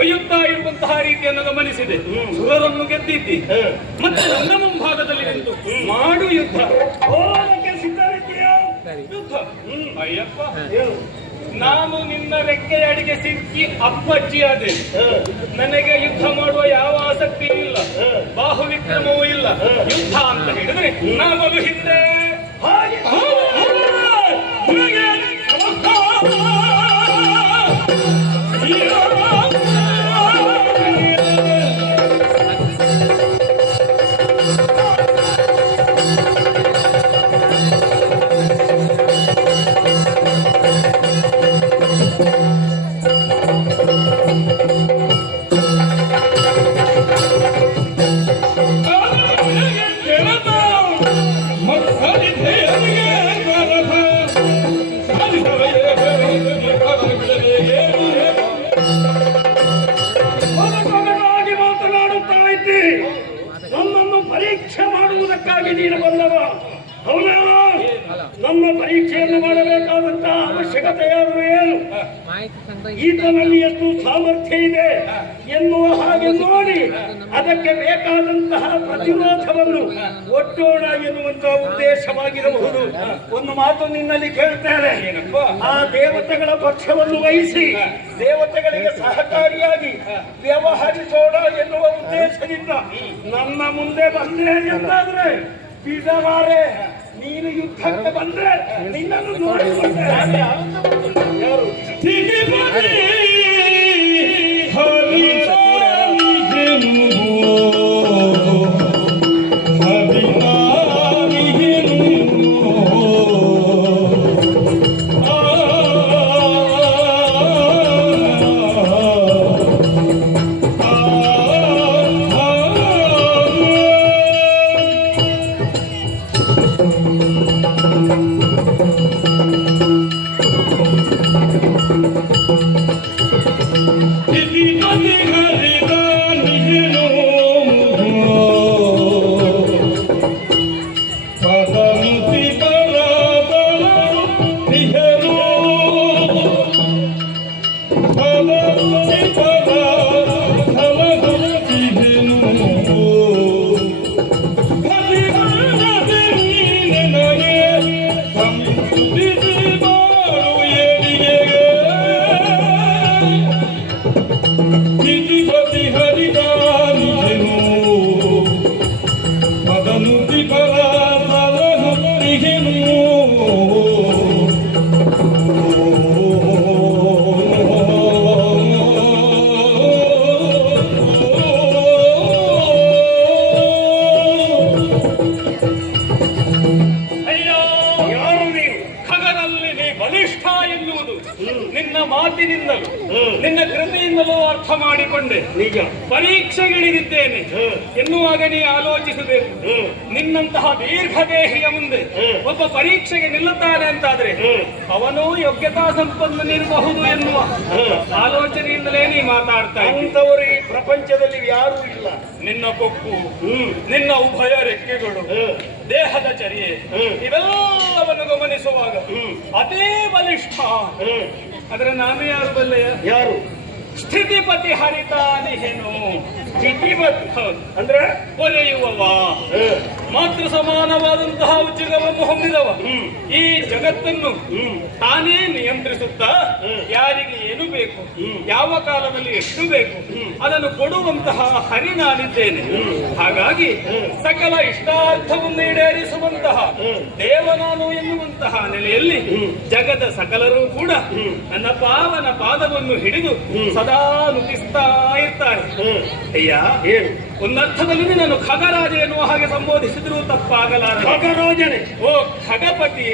ಒಯ್ಯುತ್ತಾ ಇರುವಂತಹ ರೀತಿಯನ್ನು ಗಮನಿಸಿದೆ. ಸುರರನ್ನು ಗೆದ್ದಿದ್ದಿ, ಮತ್ತೆ ನನ್ನ ಮುಂಭಾಗದಲ್ಲಿ ನಿಂತು ಮಾಡು ಯುದ್ಧ. ಹೋಗಕ್ಕೆ ಸಿದ್ಧರಿದ್ದೀಯಾ? ಯುದ್ಧ. ಅಯ್ಯಪ್ಪ, ನಾನು ನಿನ್ನ ರೆಕ್ಕೆಯ ಅಡಿಗೆ ಸಿಕ್ಕಿ ಅಪ್ಪಜ್ಜಿಯಾದೆ. ನನಗೆ ಯುದ್ಧ ಮಾಡುವ ಯಾವ ಆಸಕ್ತಿಯೂ ಇಲ್ಲ, ಬಾಹು ವಿಕ್ರಮವೂ ಇಲ್ಲ. ಯುದ್ಧ ಅಂತ ಹೇಳಿದ್ರೆ ನಾನು ಹಿಂದೆ ಹಾಗೆ ಮನಕೊಳಗಾಗಿ ಮಾತನಾಡುತ್ತಾ ಇದ್ದಿ. ನನ್ನನ್ನು ಪರೀಕ್ಷೆ ಮಾಡುವುದಕ್ಕಾಗಿ ನೀನು ಬಂದವ. ಹೌದಾ? ನಮ್ಮ ಪರೀಕ್ಷೆಯನ್ನು ಮಾಡಬೇಕಾದಂತಹ ಅವಶ್ಯಕತೆಯಾದರೂ ಏನು? ಈತನಲ್ಲಿ ಎಷ್ಟು ಸಾಮರ್ಥ್ಯ ಇದೆ ಎನ್ನುವ ಹಾಗೆ ನೋಡಿ ಅದಕ್ಕೆ ಬೇಕಾದಂತಹ ಪ್ರತಿರೋಧವನ್ನು ಒಟ್ಟೋಣ ಎನ್ನುವಂತಹ ಉದ್ದೇಶವಾಗಿರಬಹುದು. ಒಂದು ಮಾತು ನಿನ್ನಲ್ಲಿ ಕೇಳ್ತೇನೆ. ಆ ದೇವತೆಗಳ ಪಕ್ಷವನ್ನು ವಹಿಸಿ ದೇವತೆಗಳಿಗೆ ಸಹಕಾರಿಯಾಗಿ ವ್ಯವಹರಿಸೋಣ ಎನ್ನುವ ಉದ್ದೇಶದಿಂದ ನನ್ನ ಮುಂದೆ ಬಂದೆ ಎಂದಾದ್ರೆ ಬಿಡಲಾರೆ. ನೀನು ಯುದ್ಧಕ್ಕೆ ಬಂದ್ರೆ ನಿನ್ನನ್ನು ನೋಡಿಕೊಂಡೆ. ಯಾರು? ನಿನ್ನ ಮಾತಿನಿಂದಲೂ ನಿನ್ನ ಕೃತಿಯಿಂದಲೂ ಅರ್ಥ ಮಾಡಿಕೊಂಡೆ. ನಿಜ. ಪರೀಕ್ಷೆಗಿಳಿದಿದ್ದೇನೆ ಎನ್ನುವಾಗ ನೀ ಆಲೋಚಿಸಬೇಕು. ನಿನ್ನಂತಹ ದೀರ್ಘದೇಹಿಯ ಮುಂದೆ ಒಬ್ಬ ಪರೀಕ್ಷೆಗೆ ನಿಲ್ಲುತ್ತಾನೆ ಅಂತಾದ್ರೆ ಅವನು ಯೋಗ್ಯತಾ ಸಂಪನ್ನನಿರಬಹುದು ಎನ್ನುವ ಆಲೋಚನೆಯಿಂದಲೇ ನೀ ಮಾತಾಡ್ತಾ ಅಂತವರು ಈ ಪ್ರಪಂಚದಲ್ಲಿ ಯಾರೂ ಇಲ್ಲ. ನಿನ್ನ ಕೊಕ್ಕು, ನಿನ್ನ ಉಭಯ ರೆಕ್ಕೆಗಳು, ದೇಹದ ಚರ್ಯೆ ಇವೆಲ್ಲವನ್ನು ಗಮನಿಸುವಾಗ ಅದೇ ಬಲಿಷ್ಠ. ಆದ್ರೆ ನಾನು ಯಾರು ಬಲ್ಲೆಯ? ಯಾರು? ಸ್ಥಿತಿಪತಿ ಹರಿತಾನಿಹೇನು. ಸ್ಥಿತಿಪತಿ ಹೌದು. ಅಂದ್ರೆ ಒಲೆಯುವವ, ಮಾತೃ ಸಮಾನವಾದಂತಹ ಉದ್ಯೋಗವನ್ನು ಹೊಂದಿದವ. ಈ ಜಗತ್ತನ್ನು ತಾನೇ ನಿಯಂತ್ರಿಸುತ್ತಾ ಯಾರಿಗೆ ಏನು ಬೇಕು, ಯಾವ ಕಾಲದಲ್ಲಿ ಎಷ್ಟು ಬೇಕು ಅದನ್ನು ಕೊಡುವಂತಹ ಹರಿ ನಾನಿದ್ದೇನೆ. ಹಾಗಾಗಿ ಸಕಲ ಇಷ್ಟಾರ್ಥವನ್ನು ಈಡೇರಿಸುವಂತಹ ದೇವ ನಾನು ಎನ್ನುವಂತಹ ನೆಲೆಯಲ್ಲಿ ಜಗದ ಸಕಲರೂ ಕೂಡ ನನ್ನ ಪಾವನ ಪಾದವನ್ನು ಹಿಡಿದು ಸದಾ ನುತಿಸ್ತಾ ಇರ್ತಾರೆ. ಅಯ್ಯ, ಏನು ಒಂದರ್ಥದಲ್ಲಿ ನಾನು ಖಗರಾಜ ಎನ್ನುವ ಹಾಗೆ ಸಂಬೋಧಿಸಿದ್ರು ತಪ್ಪಾಗಲಾರ. ಖಗರಾಜನೇ. ಓ ಖಗಪತಿ,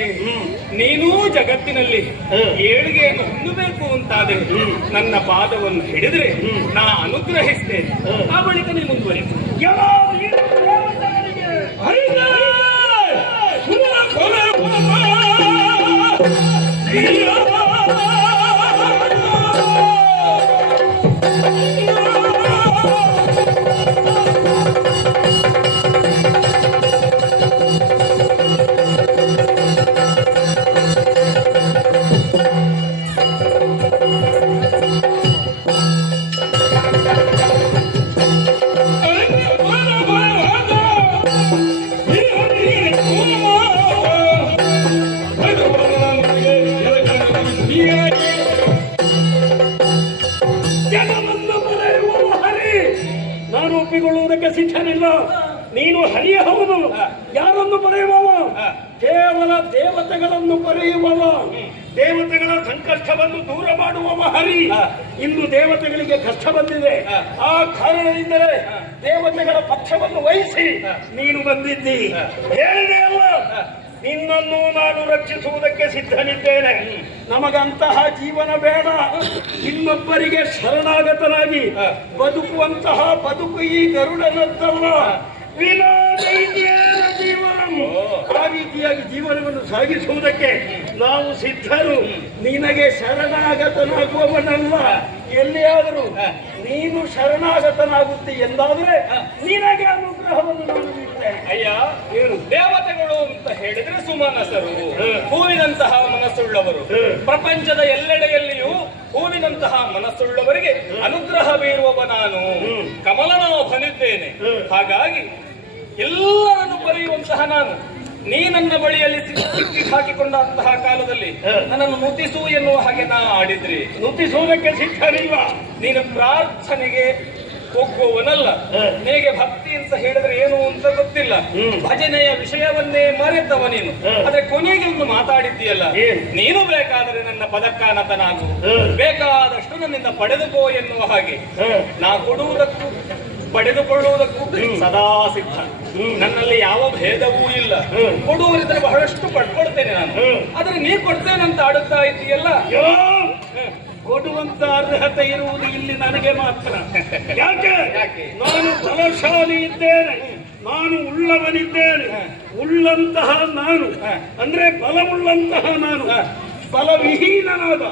ನೀನೂ ಜಗತ್ತಿನಲ್ಲಿ ಏಳಿಗೆಯನ್ನು ಹೊಂದಬೇಕು ಅಂತಾದ್ರೆ ನನ್ನ ಪಾದವನ್ನು ಹಿಡಿದ್ರೆ ನಾ ಅನುಗ್ರಹಿಸ್ತೇನೆ. ಆ ಬಳಿಕ ನೀನು ಮುಂದುವರಿ. ಹೌದು. ಯಾರನ್ನು ಬರೆಯುವವ? ಕೇವಲ ದೇವತೆಗಳನ್ನು ಬರೆಯುವವ, ದೇವತೆಗಳ ಸಂಕಷ್ಟವನ್ನು ದೂರ ಮಾಡುವವ ಹರಿ. ಇಂದು ದೇವತೆಗಳಿಗೆ ಕಷ್ಟ ಬಂದಿದೆ, ಆ ಕಾರಣದಿಂದಲೇ ದೇವತೆಗಳ ಪಕ್ಷವನ್ನು ವಹಿಸಿ ನೀನು ಬಂದಿದ್ದಿ. ಹೇಳಿದೆ ಅಲ್ಲ, ನಿನ್ನನ್ನು ನಾನು ರಕ್ಷಿಸುವುದಕ್ಕೆ ಸಿದ್ಧನಿದ್ದೇನೆ. ನಮಗಂತಹ ಜೀವನ ಬೇಡ. ಇನ್ನೊಬ್ಬರಿಗೆ ಶರಣಾಗತನಾಗಿ ಬದುಕುವಂತಹ ಬದುಕು ಈ ಗರುಡನದ್ದಲ್ಲ. ವಿನಾದೈತ್ಯೇನ ಜೀವನಂ. ಆ ರೀತಿಯಾಗಿ ಜೀವನವನ್ನು ಸಾಗಿಸುವುದಕ್ಕೆ ನಾವು ಸಿದ್ಧರು. ನಿನಗೆ ಶರಣಾಗತನಾಗುವವನಲ್ಲ. ಎಲ್ಲಿಯಾದರೂ ನೀನು ಶರಣಾಗತನಾಗುತ್ತಿ ಎಂದಾದರೆ ನಿನಗೆ ಅನುಗ್ರಹವನ್ನು ನಾನು ನೀಡ್ತೇನೆ. ಅಯ್ಯ, ಏನು ದೇವತೆಗಳು ಅಂತ ಹೇಳಿದ್ರೆ ಸುಮನಸರು, ಹೂವಿನಂತಹ ಮನಸ್ಸುಳ್ಳವರು. ಪ್ರಪಂಚದ ಎಲ್ಲೆಡೆಯಲ್ಲಿಯೂ ಹೂವಿನಂತಹ ಮನಸ್ಸುಳ್ಳವರಿಗೆ ಅನುಗ್ರಹ ಬೀರುವವ ನಾನು ಕಮಲನಾಭನಿದ್ದೇನೆ. ಹಾಗಾಗಿ ಎಲ್ಲರನ್ನು ಬರೆಯುವಂತಹ ನಾನು, ನೀ ನನ್ನ ಬಳಿಯಲ್ಲಿ ಸಿಕ್ಕಿ ಹಾಕಿಕೊಂಡಂತಹ ಕಾಲದಲ್ಲಿ ನನ್ನನ್ನು ನುತಿಸು ಎನ್ನುವ ಹಾಗೆ ನಾ ಆಡಿದ್ರಿ. ನುತಿಸುವುದಕ್ಕೆ ಸಿದ್ಧರಿಲ್ಲ. ನೀನು ಪ್ರಾರ್ಥನೆಗೆ ಹೋಗುವವನಲ್ಲ. ನಿನಗೆ ಭಕ್ತಿ ಅಂತ ಹೇಳಿದ್ರೆ ಏನು ಅಂತ ಗೊತ್ತಿಲ್ಲ. ಭಜನೆಯ ವಿಷಯವನ್ನೇ ಮರೆತವ ನೀನು. ಆದ್ರೆ ಕೊನೆಗೆ ಒಂದು ಮಾತಾಡಿದ್ದೀಯಲ್ಲ, ನೀನು ಬೇಕಾದರೆ ನನ್ನ ಪದಕ್ಕಾನತನಾಗು, ಬೇಕಾದಷ್ಟು ನನ್ನಿಂದ ಪಡೆದುಕೋ ಎನ್ನುವ ಹಾಗೆ. ನಾ ಕೊಡುವುದಕ್ಕೂ ಪಡೆದುಕೊಳ್ಳುವುದಕ್ಕೂ ಸದಾ ಸಿದ್ಧ. ನನ್ನಲ್ಲಿ ಯಾವ ಭೇದವೂ ಇಲ್ಲ. ಕೊಡುವರಿದ್ರೆ ಬಹಳಷ್ಟು ಪಡ್ಕೊಡ್ತೇನೆ ನಾನು. ಆದ್ರೆ ನೀ ಕೊಡ್ತೇನೆ ಅಂತ ಆಡುತ್ತಾ ಇದ್ದೀಯಲ್ಲ, ಕೊಡುವಂತ ಅರ್ಹತೆ ಇರುವುದು ಇಲ್ಲಿ ನನಗೆ ಮಾತ್ರ. ಯಾಕೆ? ನಾನು ಬಲಶಾಲಿ ಇದ್ದೇನೆ, ನಾನು ಉಳ್ಳವನಿದ್ದೇನೆ. ಉಳ್ಳಂತಹ ನಾನು ಅಂದ್ರೆ ಬಲವುಳ್ಳಂತಹ ನಾನು ಬಲವಿಹೀನನಾದ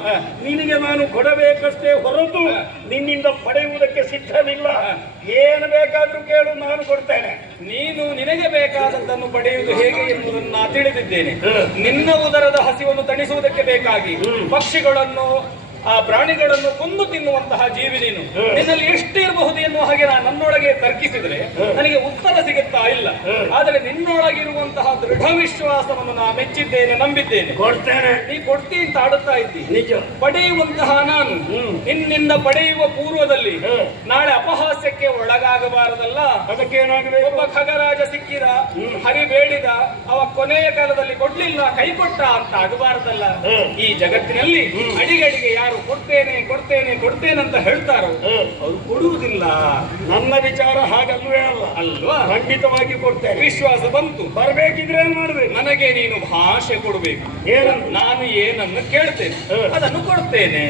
ನಿನಗೆ ನಾನು ಕೊಡಬೇಕಷ್ಟೇ ಹೊರತು ನಿನ್ನಿಂದ ಪಡೆಯುವುದಕ್ಕೆ ಸಿದ್ಧವಿಲ್ಲ. ಏನು ಬೇಕಾದ್ರೂ ಕೇಳು, ನಾನು ಕೊಡ್ತೇನೆ. ನೀನು ನಿನಗೆ ಬೇಕಾದದ್ದನ್ನು ಪಡೆಯುವುದು ಹೇಗೆ ಎನ್ನುವುದನ್ನು ನಾ ತಿಳಿದಿದ್ದೇನೆ. ನಿನ್ನ ಉದರದ ಹಸಿವನ್ನು ತಣಿಸುವುದಕ್ಕೆ ಬೇಕಾಗಿ ಪಕ್ಷಿಗಳನ್ನು, ಆ ಪ್ರಾಣಿಗಳನ್ನು ಕೊಂದು ತಿನ್ನುವಂತಹ ಜೀವಿ ನೀನು. ನಿನ್ನಲ್ಲಿ ಎಷ್ಟಿರಬಹುದು ಎನ್ನುವ ಹಾಗೆ ನಾನು ನನ್ನೊಳಗೆ ತರ್ಕಿಸಿದ್ರೆ ನನಗೆ ಉತ್ತರ ಸಿಗುತ್ತಾ ಇಲ್ಲ. ಆದರೆ ನಿನ್ನೊಳಗಿರುವಂತಹ ದೃಢ ವಿಶ್ವಾಸವನ್ನು ನಾ ಮೆಚ್ಚಿದ್ದೇನೆ, ನಂಬಿದ್ದೇನೆ. ಕೊಡ್ತೇನೆ. ನೀ ಕೊಡ್ತಿ ಅಂತ ಆಡುತ್ತಾ ಇದ್ದಿ. ನಿಜ. ಪಡೆಯುವಂತಹ ನಾನು ನಿನ್ನಿಂದ ಪಡೆಯುವ ಪೂರ್ವದಲ್ಲಿ ನಾಳೆ ಅಪಹಾಸ್ಯಕ್ಕೆ ಒಳಗಾಗಬಾರದಲ್ಲ. ಅದಕ್ಕೇನಾಗಬೇಕು? ಒಬ್ಬ ಖಗರಾಜ ಸಿಕ್ಕಿದ, ಹರಿ ಬೇಡಿದ, ಅವ ಕೊನೆಯ ಕಾಲದಲ್ಲಿ ಕೊಡ್ಲಿಲ್ಲ, ಕೈ ಕೊಟ್ಟ ಅಂತ ಆಗಬಾರದಲ್ಲ. ಈ ಜಗತ್ತಿನಲ್ಲಿ ಅಡಿಗಡಿಗೆ ಯಾರು ಕೊಡ್ತೇನೆ ಕೊಡ್ತೇನೆ ಕೊಡ್ತೇನೆ ಅಂತ ಹೇಳ್ತಾರೋ ಅವರು ಕೊಡುವುದಿಲ್ಲ. ನನ್ನ ವಿಚಾರ ಹಾಗಲ್ವೇ ಅಲ್ಲ ಅಲ್ವಾ? ಖಂಡಿತವಾಗಿ ಕೊಡ್ತೇನೆ. ವಿಶ್ವಾಸ ಬಂತು. ಬರ್ಬೇಕಿದ್ರೆ ಏನ್ ಮಾಡ್ಬೇಕು? ನನಗೆ ನೀನು ಭಾಷೆ ಕೊಡಬೇಕು. ಏನಂತ? ನಾನು ಏನನ್ನು ಕೇಳ್ತೇನೆ ಅದನ್ನು ಕೊಡ್ತೇನೆ.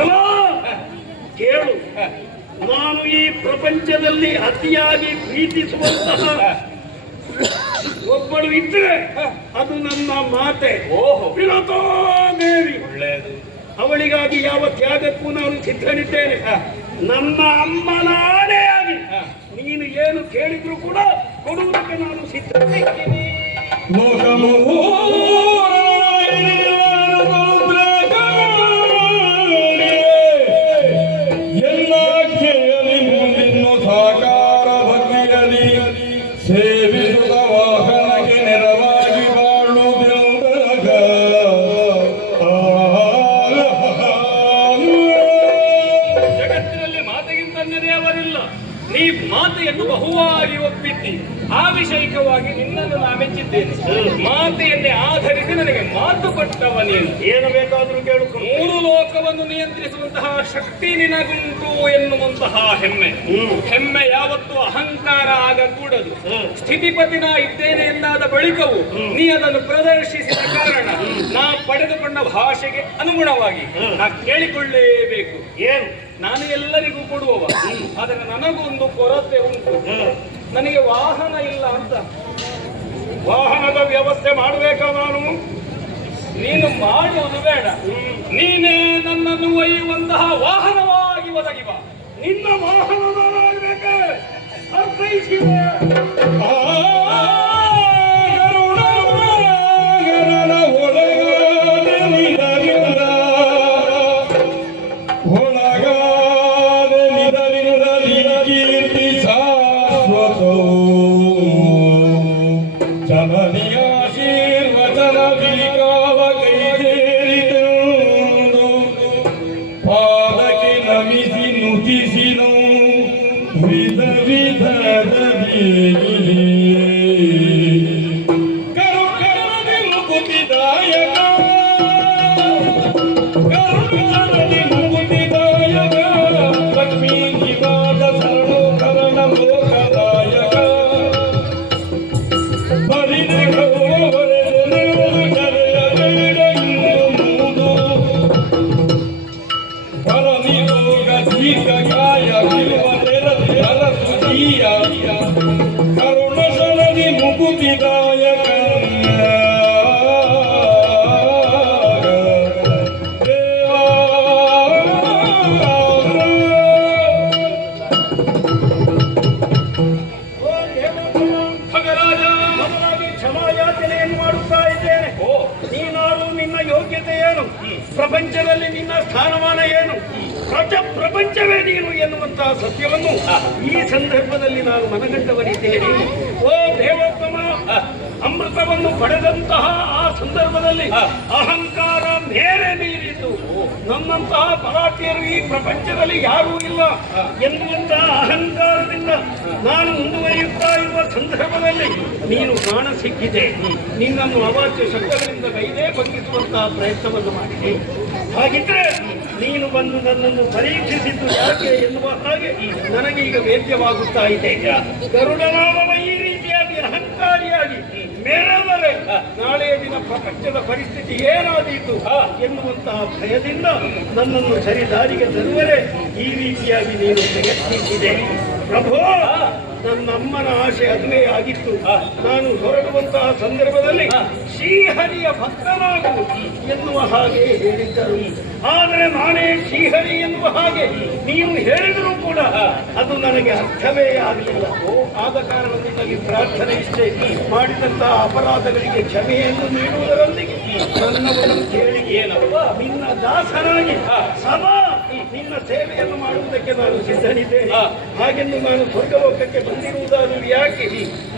ಎಲ್ಲ ಕೇಳು. ನಾನು ಈ ಪ್ರಪಂಚದಲ್ಲಿ ಅತಿಯಾಗಿ ಪ್ರೀತಿಸುವಂತಹ ಒಬ್ಬಳು ಇದ್ರೆ ಅದು ನನ್ನ ಮಾತೆ. ಓಹೋ, ವಿನೋತಾದೇವಿ. ಒಳ್ಳೆಯದು. ಅವಳಿಗಾಗಿ ಯಾವ ತ್ಯಾಗಕ್ಕೂ ನಾನು ಸಿದ್ಧನಿದ್ದೇನೆ. ನನ್ನ ಅಮ್ಮನ ಆಣೆಯಾಗಿ ನೀನು ಏನು ಕೇಳಿದ್ರು ಕೂಡ ಕೊಡುವುದಕ್ಕೆ ನಾನು ಸಿದ್ಧನಿದ್ದೇನೆ. ಸೇವಿಸುತ್ತ ವಾಹನಕ್ಕೆ ನೆರವಾಗಿ ಬಾಳುವುದೆಂದಾಗ ಜಗತ್ತಿನಲ್ಲಿ ಮಾತೆಗಿಂತ ನೆರೆಯವರಿಲ್ಲ. ನೀ ಮಾತೆಯನ್ನು ಬಹುವಾಗಿ ಒಪ್ಪಿದ್ದಿ. ಆವಿಷಯಿಕವಾಗಿ ನಿನ್ನನ್ನು ನಾ ಮೆಚ್ಚಿದ್ದೇನೆ. ಮಾತೆಯನ್ನೇ ಆಧರಿಸಿ ನನಗೆ ಮಾತು ಕೊಟ್ಟವ ನೀನು. ಏನು ಬೇಕಾದ್ರೂ ಕೇಳಿಕೊಂಡು 3 ಲೋಕವನ್ನು ನಿಯಂತ್ರಿಸುವಂತಹ ಶಕ್ತಿ ನಿನಗುಂಟು ಎನ್ನುವಂತಹ ಹೆಮ್ಮೆ. ಹೆಮ್ಮೆ ಯಾವತ್ತೂ ಅಹಂಕಾರ ಆಗಕೂಡದು. ಸ್ಥಿತಿಪತಿನ ಇದ್ದೇನೆ ಎಂದಾದ ಬಳಿಕವೂ ನೀ ಅದನ್ನು ಪ್ರದರ್ಶಿಸಿದ ಕಾರಣ ನಾ ಪಡೆದುಕೊಂಡ ಭಾಷೆಗೆ ಅನುಗುಣವಾಗಿ ನಾ ಕೇಳಿಕೊಳ್ಳಲೇಬೇಕು. ಏನು? ನಾನು ಎಲ್ಲರಿಗೂ ಕೊಡುವವ, ಆದರೆ ನನಗೊಂದು ಕೊರತೆ ಉಂಟು. ನನಗೆ ವಾಹನ ಇಲ್ಲ ಅಂತ. ವಾಹನದ ವ್ಯವಸ್ಥೆ ಮಾಡಬೇಕಾ ನಾನು? ನೀನು ಮಾಡುವುದು ಬೇಡ. ನೀನೇ ನನ್ನನ್ನು ಒಯ್ಯುವಂತಹ ವಾಹನವಾಗಿ ಒದಗಿವ. ನಿನ್ನ ವಾಹನದಾಗಬೇಕೆ? ಅರ್ಥೈಸಿದೆ. ಪಾದಕ್ಕೆ ನಮಿಸಿ ನುತಿಸಿದವು ಶ್ರೀಧರದಿ ಕರುಣದಿ ಮುಕುತಿದಾಯಕ ಕರುಣದಿ ಮುಕುತಿದಾಯಕ ಲಕ್ಷ್ಮೀ ನಿವಾಸ ಸರ್ವೋಕರಣ ಲೋಕದಾಯಕ ಕರುಣಶರಣಿ ಮುಕುತಿದಾಯಕ ಖಗರಾಜ, ಮೊದಲಾಗಿ ಕ್ಷಮಾಯಾಚನೆಯನ್ನು ಮಾಡುತ್ತಾ ಇದ್ದೇನೆ. ನೀನಾರು, ನಿನ್ನ ಯೋಗ್ಯತೆ ಏನು, ಪ್ರಪಂಚದಲ್ಲಿ ನಿನ್ನ ಸ್ಥಾನಮಾನ ಏನು, ಪ್ರಪಂಚವೇ ನೀನು ಎನ್ನುವಂತಹ ಸತ್ಯವನ್ನು ಈ ಸಂದರ್ಭದಲ್ಲಿ ನಾನು ಮನಗಂಡವನಿದ್ದೇನೆ. ಓ ದೇವೋತ್ತಮ, ಅಮೃತವನ್ನು ಪಡೆದಂತಹ ಆ ಸಂದರ್ಭದಲ್ಲಿ ಅಹಂಕಾರ ಮೇರೆ ಮೀರಿತು. ನನ್ನಂತಹ ಬಲಾಢ್ಯರು ಈ ಪ್ರಪಂಚದಲ್ಲಿ ಯಾರೂ ಇಲ್ಲ ಎನ್ನುವಂತಹ ಅಹಂಕಾರದಿಂದ ನಾನು ಮುಂದುವರಿಯುತ್ತಾ ಇರುವ ಸಂದರ್ಭದಲ್ಲಿ ನೀನು ಕಾಣ ಸಿಕ್ಕಿದೆ. ನಿನ್ನನ್ನು ಅವಾಚ್ಯ ಶಬ್ದಗಳಿಂದ ಕೈದೇ ಬಂಧಿಸುವಂತಹ ಪ್ರಯತ್ನವನ್ನು ಮಾಡಿದೆ. ಹಾಗಿದ್ರೆ ನೀನು ಬಂದು ನನ್ನನ್ನು ಪರೀಕ್ಷಿಸಿದ್ದು ಯಾಕೆ ಎನ್ನುವ ಹಾಗೆ ನನಗೆ ಈಗ ವೇದ್ಯವಾಗುತ್ತಾ ಇದೆ. ಗರುಡನಾಮವ ಈ ರೀತಿಯಾಗಿ ಅಹಂಕಾರಿಯಾಗಿ ಮೇರೆದರೆ ನಾಳೆಯ ದಿನ ಪ್ರಪಂಚದ ಪರಿಸ್ಥಿತಿ ಏನಾದೀತು ಎನ್ನುವಂತಹ ಭಯದಿಂದ ನನ್ನನ್ನು ಸರಿದಾರಿಗೆ ತರುವರೆ ಈ ರೀತಿಯಾಗಿ ನೀನು ಪ್ರಯತ್ನಿಸಿದೆ. ಪ್ರಭು, ನನ್ನ ಅಮ್ಮನ ಆಶೆ ಅದುವೇ ಆಗಿತ್ತು. ನಾನು ಹೊರಡುವಂತಹ ಸಂದರ್ಭದಲ್ಲಿ ಶ್ರೀಹರಿಯ ಭಕ್ತನಾಗು ಎನ್ನುವ ಹಾಗೆ ಹೇಳಿದ್ದರು. ಆದರೆ ನಾನೇ ಶ್ರೀಹರಿ ಎನ್ನುವ ಹಾಗೆ ನೀವು ಹೇಳಿದರೂ ಕೂಡ ಅದು ನನಗೆ ಅರ್ಥವೇ ಆಗಲಿಲ್ಲ. ಆದ ಕಾರಣದಿಂದಾಗಿ ಪ್ರಾರ್ಥನೆ ಇಷ್ಟೇ, ಮಾಡಿದಂತಹ ಅಪರಾಧಗಳಿಗೆ ಕ್ಷಮೆಯನ್ನು ನೀಡುವುದರೊಂದಿಗೆ ನನ್ನವನ್ನು ಕೇಳಿ ಏನಪ್ಪ ನಿನ್ನ ದಾಸನಾಗಿ ಸದಾ ನಿನ್ನ ಸೇವೆಯನ್ನು ಮಾಡುವುದಕ್ಕೆ ನಾನು ಸಿದ್ಧನಿದ್ದೇನೆ. ಹಾಗೆಂದು ನಾನು ಸ್ವರ್ಗಲೋಕಕ್ಕೆ ಬಂದಿರುವುದಾದರೂ ಯಾಕೆ?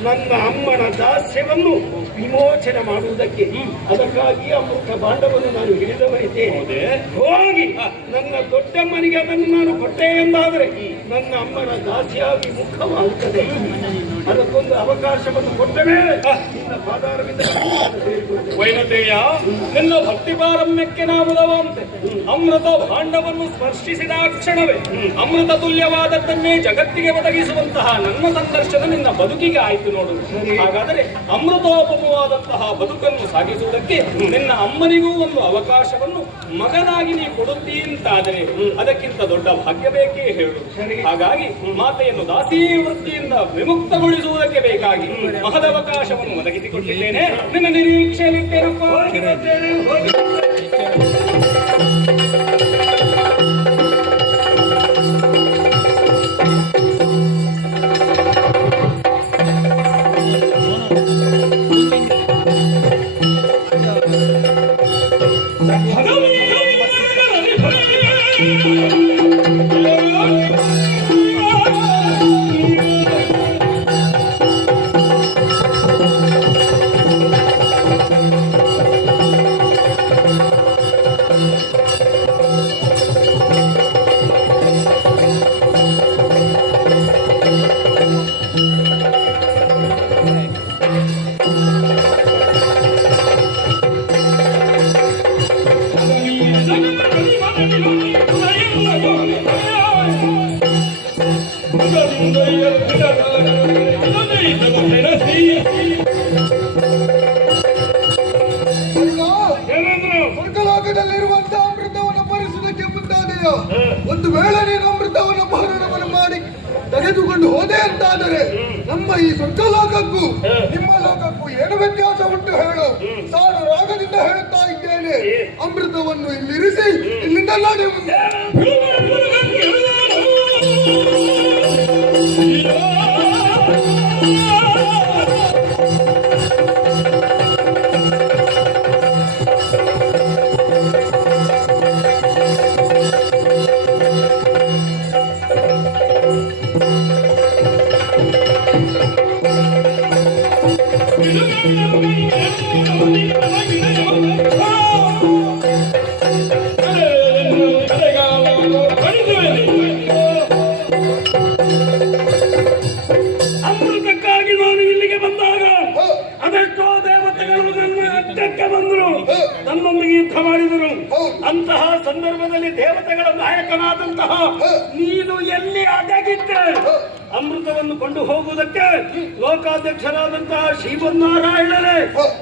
ನನ್ನ ಅಮ್ಮನ ದಾಸ್ಯವನ್ನು ವಿಮೋಚನೆ ಮಾಡುವುದಕ್ಕೆ. ಅದಕ್ಕಾಗಿ ಅಮೃತ ಭಾಂಡವನ್ನು ನಾನು ಹಿಡಿದವರಿದ್ದೇನೆ. ಹೋಗಿ ನನ್ನ ದೊಡ್ಡಮ್ಮನಿಗೆ ಅದನ್ನು ನಾನು ಕೊಟ್ಟೆ ಎಂದಾದರೆ ನನ್ನ ಅಮ್ಮನ ದಾಸ್ಯಾಗಿ ಮುಖವಾಗುತ್ತದೆ. ಅದಕ್ಕೊಂದು ಅವಕಾಶವನ್ನು ಕೊಟ್ಟ ಮೇಲೆ ನಿನ್ನ ಪಾದಾರವಿಂದ ವೈನತೆಯ ನಿನ್ನ ಭಕ್ತಿ ಪಾರಮ್ಯಕ್ಕೆ ನಾಮುದವಂತೆ ಅಮೃತ ಭಾಂಡವನ್ನು ಸ್ಪರ್ಶಿಸಿದ ಕ್ಷಣವೇ ಅಮೃತ ತುಲ್ಯವಾದದ್ದನ್ನೇ ಜಗತ್ತಿಗೆ ಒದಗಿಸುವಂತಹ ನನ್ನ ಸಂದರ್ಶನ ನಿನ್ನ ಬದುಕಿಗೆ ಆಯ್ತು ನೋಡು. ಹಾಗಾದರೆ ಅಮೃತೋಪಮವಾದಂತಹ ಬದುಕನ್ನು ಸಾಗಿಸುವುದಕ್ಕೆ ನಿನ್ನ ಅಮ್ಮನಿಗೂ ಒಂದು ಅವಕಾಶವನ್ನು ಮಗನಾಗಿ ನೀ ಕೊಡುತ್ತೀ ಅಂತಾದರೆ ಅದಕ್ಕಿಂತ ದೊಡ್ಡ ಭಾಗ್ಯ ಬೇಕೇ ಹೇಳು. ಹಾಗಾಗಿ ಮಾತೆಯನ್ನು ದಾಸಿ ವೃತ್ತಿಯಿಂದ ವಿಮುಕ್ತಗೊಳಿಸುವುದಕ್ಕೆ ಬೇಕಾಗಿ ಮಹದವಕಾಶವನ್ನು ಒದಗಿಸಿಕೊಟ್ಟಿದ್ದೇನೆ. ನಿನ್ನ ನಿರೀಕ್ಷೆಯಲ್ಲಿದ್ದೇನಪ್ಪ. ಸ್ವರ್ಗಲೋಕದಲ್ಲಿರುವಂತಹ ಅಮೃತವನ್ನು ಪರಿಸುವುದಕ್ಕೆ ಮುಂದಾದೆಯ. ಒಂದು ವೇಳೆ ನೀನು ಅಮೃತವನ್ನು ಅಪಹರಣವನ್ನು ಮಾಡಿ ತೆಗೆದುಕೊಂಡು ಹೋದೆ ಅಂತಾದರೆ ನಮ್ಮ ಈ ಸ್ವರ್ಗಲೋಕಕ್ಕೂ ನಿಮ್ಮ ಲೋಕಕ್ಕೂ ಏನು ವ್ಯತ್ಯಾಸ ಉಂಟು ಹೇಳು. ನಾನು ರಾಗದಿಂದ ಹೇಳುತ್ತಾ ಇದ್ದೇನೆ, ಅಮೃತವನ್ನು ಇಲ್ಲಿರಿಸಿ ಇಲ್ಲಿಂದ ನಾಡಿ ಮುಂದೆ. ಧರಿಸಿದಂತಹ ನೀನು ಎಲ್ಲಿ ಅಡಗಿದ್ದೆ ಅಮೃತವನ್ನು ಕೊಂಡು ಹೋಗುವುದಕ್ಕೆ ಲೋಕಾಧ್ಯಕ್ಷರಾದಂತಹ ಶ್ರೀಮನ್ನಾರಾಯಣರೇ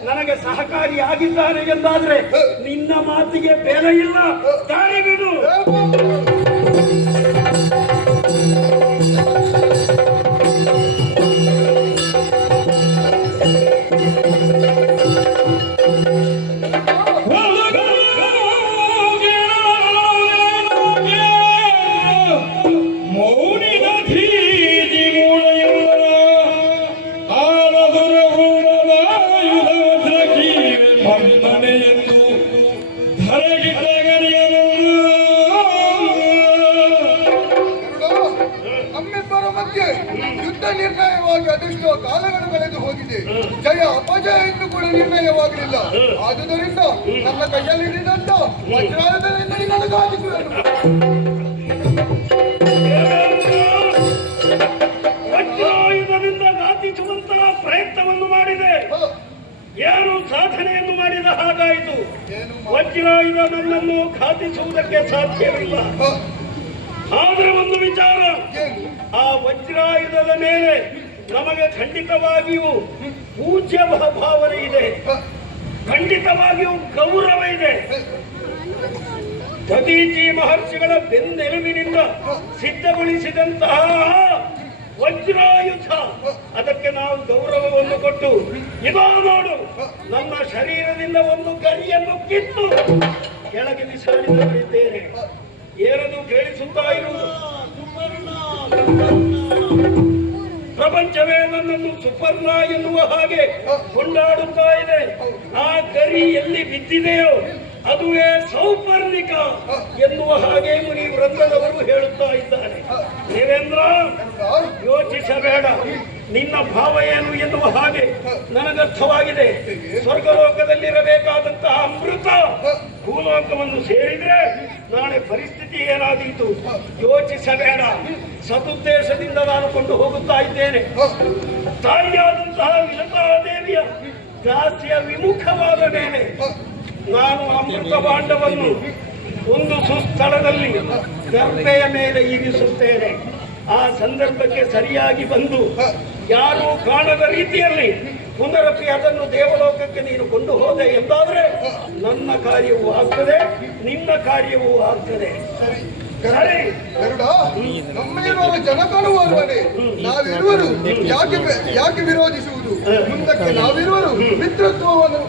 ನನಗೆ ಸಹಕಾರಿಯಾಗಿದ್ದಾರೆ ಎಂದಾದ್ರೆ ನಿನ್ನ ಮಾತಿಗೆ ಬೆಲೆ ಇಲ್ಲ. ದಾರಿ ಬಿಡು. ನಮ್ಮಿಬ್ಬರ ಮಧ್ಯೆ ಯುದ್ಧ ನಿರ್ಣಯವಾಗಿ ಅದೆಷ್ಟೋ ಕಾಲಗಳು ಕಳೆದು ಹೋಗಿದೆ. ಜಯ ಅಪಜಯ ಎಂದು ಕೂಡ ನಿರ್ಣಯವಾಗಲಿಲ್ಲ. ಆದುದರಿಂದ ನನ್ನ ಕೈಯಲ್ಲಿ ಹಿಡಿದಂತ ವಜ್ರಾಯುಧದಿಂದ ನಿನ್ನನ್ನು ಘಾತಿಸುವೆನು. ವಜ್ರಾಯುಧದಿಂದ ಘಾತಿಸುವಂತಹ ಪ್ರಯತ್ನವನ್ನು ಮಾಡಿದೆ. ಏನು ಸಾಧನೆಯನ್ನು ಮಾಡಿದ ಹಾಗಾಯಿತು. ವಜ್ರಾಯುಧ ನನ್ನನ್ನು ಘಾತಿಸುವುದಕ್ಕೆ ಸಾಧ್ಯವಿಲ್ಲ. ಆದ್ರೆ ಒಂದು ವಿಚಾರ, ಆ ವಜ್ರಾಯುಧದ ಮೇಲೆ ನಮಗೆ ಖಂಡಿತವಾಗಿಯೂ ಪೂಜ್ಯ ಭಾವನೆ ಇದೆ, ಖಂಡಿತವಾಗಿಯೂ ಗೌರವ ಇದೆ. ದಧೀಚಿ ಮಹರ್ಷಿಗಳ ಬೆನ್ನೆಲುಬಿನಿಂದ ಸಿದ್ಧಗೊಳಿಸಿದಂತಹ ವಜ್ರಾಯುಧ, ಅದಕ್ಕೆ ನಾವು ಗೌರವವನ್ನು ಕೊಟ್ಟು ಇದೋ ನೋಡು ನಮ್ಮ ಶರೀರದಿಂದ ಒಂದು ಗರಿಯನ್ನು ಕಿತ್ತು ಕೆಳಗೆ ಬಿಸಾಡಿದವರಿದ್ದೇನೆ. ಏನದು ಕೇಳಿಸುತ್ತಾ ಇರುವುದು? ಪ್ರಪಂಚವೇ ನನ್ನನ್ನು ಸುಪರ್ಣ ಎನ್ನುವ ಹಾಗೆ ಕೊಂಡಾಡುತ್ತಾ ಇದೆ. ಆ ಗರಿ ಎಲ್ಲಿ ಬಿದ್ದಿದೆಯೋ ಅದುವೇ ಸೌಪರ್ಣಿಕ ಎನ್ನುವ ಹಾಗೆ ಮುನಿ ವೃಂದದವರು ಹೇಳುತ್ತಾ ಇದ್ದಾರೆ. ದೇವೇಂದ್ರ, ಯೋಚಿಸಬೇಡ, ನಿನ್ನ ಭಾವ ಏನು ಎನ್ನುವ ಹಾಗೆ ನನಗರ್ಥವಾಗಿದೆ. ಸ್ವರ್ಗಲೋಕದಲ್ಲಿರಬೇಕಾದಂತಹ ಅಮೃತ ಭೂಲೋಕವನ್ನು ಸೇರಿದ್ರೆ ನಾಳೆ ಪರಿಸ್ಥಿತಿ ಏನಾದೀತು ಯೋಚಿಸಬೇಡ. ಸದುದ್ದೇಶದಿಂದ ನಾನು ಕೊಂಡು ಹೋಗುತ್ತಾ ಇದ್ದೇನೆ. ತಾಯಿಯಾದಂತಹ ವಿಲತಾದೇವಿಯ ದಾಸ್ಯ ವಿಮುಖವಾದ ಮೇಲೆ ನಾನು ಅಮೃತ ಭಾಂಡವನ್ನು ಒಂದು ಸುಸ್ಥಳದಲ್ಲಿ ಗರ್ಭೆಯ ಮೇಲೆ ಇರಿಸುತ್ತೇನೆ. ಆ ಸಂದರ್ಭಕ್ಕೆ ಸರಿಯಾಗಿ ಬಂದು ಯಾರೂ ಕಾಣದ ರೀತಿಯಲ್ಲಿ ಪುನರಪಿ ಅದನ್ನು ದೇವಲೋಕಕ್ಕೆ ನೀನು ಕೊಂಡು ಹೋದೆ ಎಂದಾದ್ರೆ ನನ್ನ ಕಾರ್ಯವೂ ಆಗ್ತದೆ, ನಿನ್ನ ಕಾರ್ಯವೂ ಆಗ್ತದೆ. ಸರಿ ಗರುಡ, ನಮ್ಮಿರುವವರು ಜನಕನು ಓರ್ವನೇ. ನಾವಿರುವರು ಯಾಕೆ ವಿರೋಧಿಸುವುದು? ಮುಂದಕ್ಕೆ ನಾವಿರುವರು ಮಿತ್ರತ್ವವನ್ನು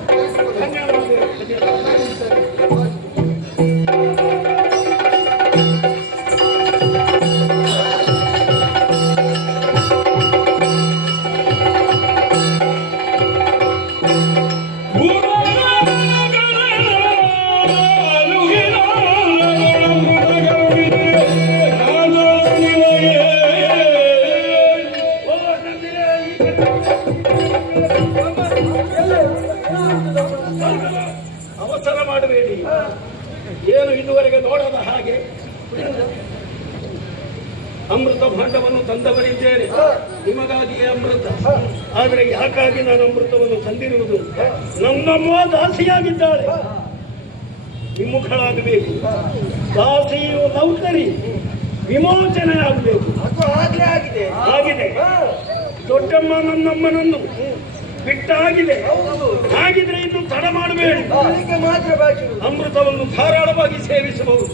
ಅವಸರ ಮಾಡಬೇಡಿ. ಏನು ಇದುವರೆಗೆ ನೋಡದ ಹಾಗೆ ಅಮೃತ ಭಾಂಡವನ್ನು ತಂದವರಿದ್ದೇನೆ, ನಿಮಗಾಗಿಯೇ ಅಮೃತ. ಆದರೆ ಯಾಕಾಗಿ ನಾನು ಅಮೃತವನ್ನು ತಂದಿರುವುದು? ನನ್ನಮ್ಮ ದಾಸಿಯಾಗಿದ್ದಾಳೆ, ವಿಮುಖಳಾಗಬೇಕು. ದಾಸಿಯು ನೌಕರಿ ವಿಮೋಚನೆ ಆಗಬೇಕು. ಆಗಿದೆ. ದೊಡ್ಡಮ್ಮ ನನ್ನಮ್ಮನನ್ನು ಬಿಟ್ಟಾಗಿದೆ. ಹಾಗಿದ್ರೆ ಇನ್ನು ತಡ ಮಾಡಬೇಡಿ, ಅಮೃತವನ್ನು ಧಾರಾಳವಾಗಿ ಸೇವಿಸಬಹುದು.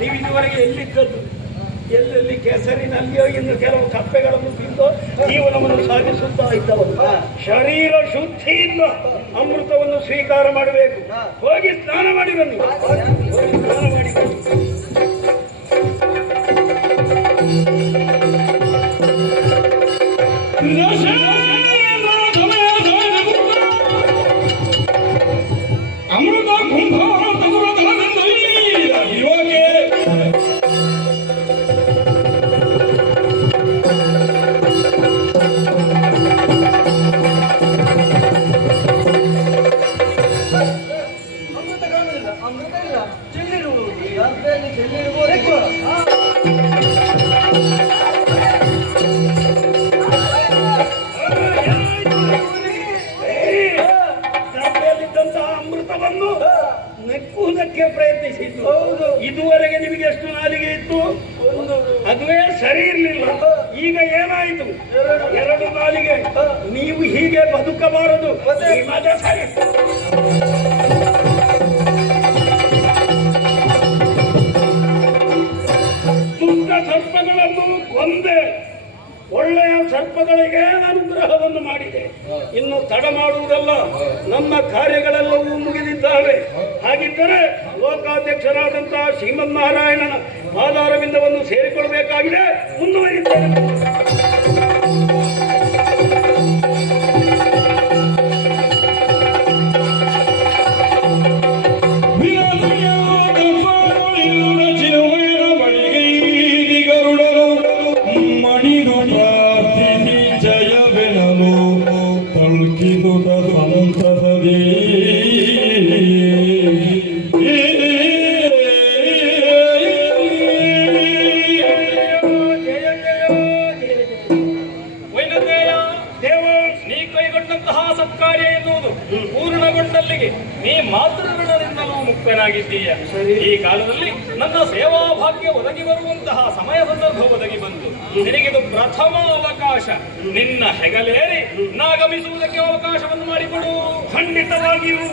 ನೀವು ಇದುವರೆಗೆ ಎಲ್ಲಿದ್ದದ್ದು? ಎಲ್ಲೆಲ್ಲಿ ಕೆಸರಿನಲ್ಲಿಯೋ ಇನ್ನು ಕೆಲವು ಕಪ್ಪೆಗಳನ್ನು ತಿಂದು ನೀವು ನಮ್ಮನ್ನು ಸಾಗಿಸುತ್ತಾ ಇದ್ದವರು. ಶರೀರ ಶುದ್ಧಿಯಿಂದ ಅಮೃತವನ್ನು ಸ್ವೀಕಾರ ಮಾಡಬೇಕು. ಹೋಗಿ ಸ್ನಾನ ಮಾಡಿ ಬನ್ನಿ, ಹೋಗಿ ಸ್ನಾನ ಮಾಡಿ ಬನ್ನಿ. ಅಮೃತ ಕುಂಭವನ್ನು ತಗುವ ತಲದಿಂದ ಇವಾಗೆ ಅಮೃತ ಇಲ್ಲ, ಚೆಲ್ಲಿರುವುದು ಚೆಲ್ಲಿರುವುದು ಸರಿ ಇರ್ಲಿಲ್ಲ. ಈಗ ಏನಾಯಿತು? ಎರಡು ನಾಲಿಗೆ. ನೀವು ಹೀಗೆ ಬದುಕಬಾರದು. ಈ ಮಜಾ ಸರಿ. ದುಷ್ಟ ಸರ್ಪಗಳನ್ನು ಕೊಂದೆ, ಒಳ್ಳೆಯ ಸರ್ಪಗಳಿಗೆ ಅನುಗ್ರಹವನ್ನು ಮಾಡಿದೆ. ಇನ್ನು ತಡ ಮಾಡುವುದಲ್ಲ, ನಮ್ಮ ಕಾರ್ಯಗಳೆಲ್ಲವೂ ಮುಗಿದಿದ್ದಾವೆ. ಹಾಗಿದ್ದರೆ ಲೋಕಾಧ್ಯಕ್ಷರಾದಂತಹ ಶ್ರೀಮನ್ನಾರಾಯಣನ ಆಧಾರವಿಂದವನ್ನು ಸೇರಿಕೊಳ್ಳಬೇಕಾಗಿದೆ. ಮುಂದುವರಿದ್ದೇನೆ. ಸತ್ಕಾರ್ಯ ಎನ್ನುವುದು ಪೂರ್ಣಗೊಂಡಲ್ಲಿಗೆ ನೀ ಮಾತೃಋಣದಿಂದಲೂ ಮುಕ್ತನಾಗಿದ್ದೀಯ. ಈ ಕಾಲದಲ್ಲಿ ನನ್ನ ಸೇವಾ ಭಾಗ್ಯ ಒದಗಿ ಬರುವಂತಹ ಸಮಯ ಸಂದರ್ಭ ಒದಗಿ ಬಂತು. ನಿನಗಿದು ಪ್ರಥಮ ಅವಕಾಶ. ನಿನ್ನ ಹೆಗಲೇರಿ ನಾಗಮಿಸುವುದಕ್ಕೆ ಅವಕಾಶವನ್ನು ಮಾಡಿಕೊಡು. ಖಂಡಿತವಾಗಿಯೂ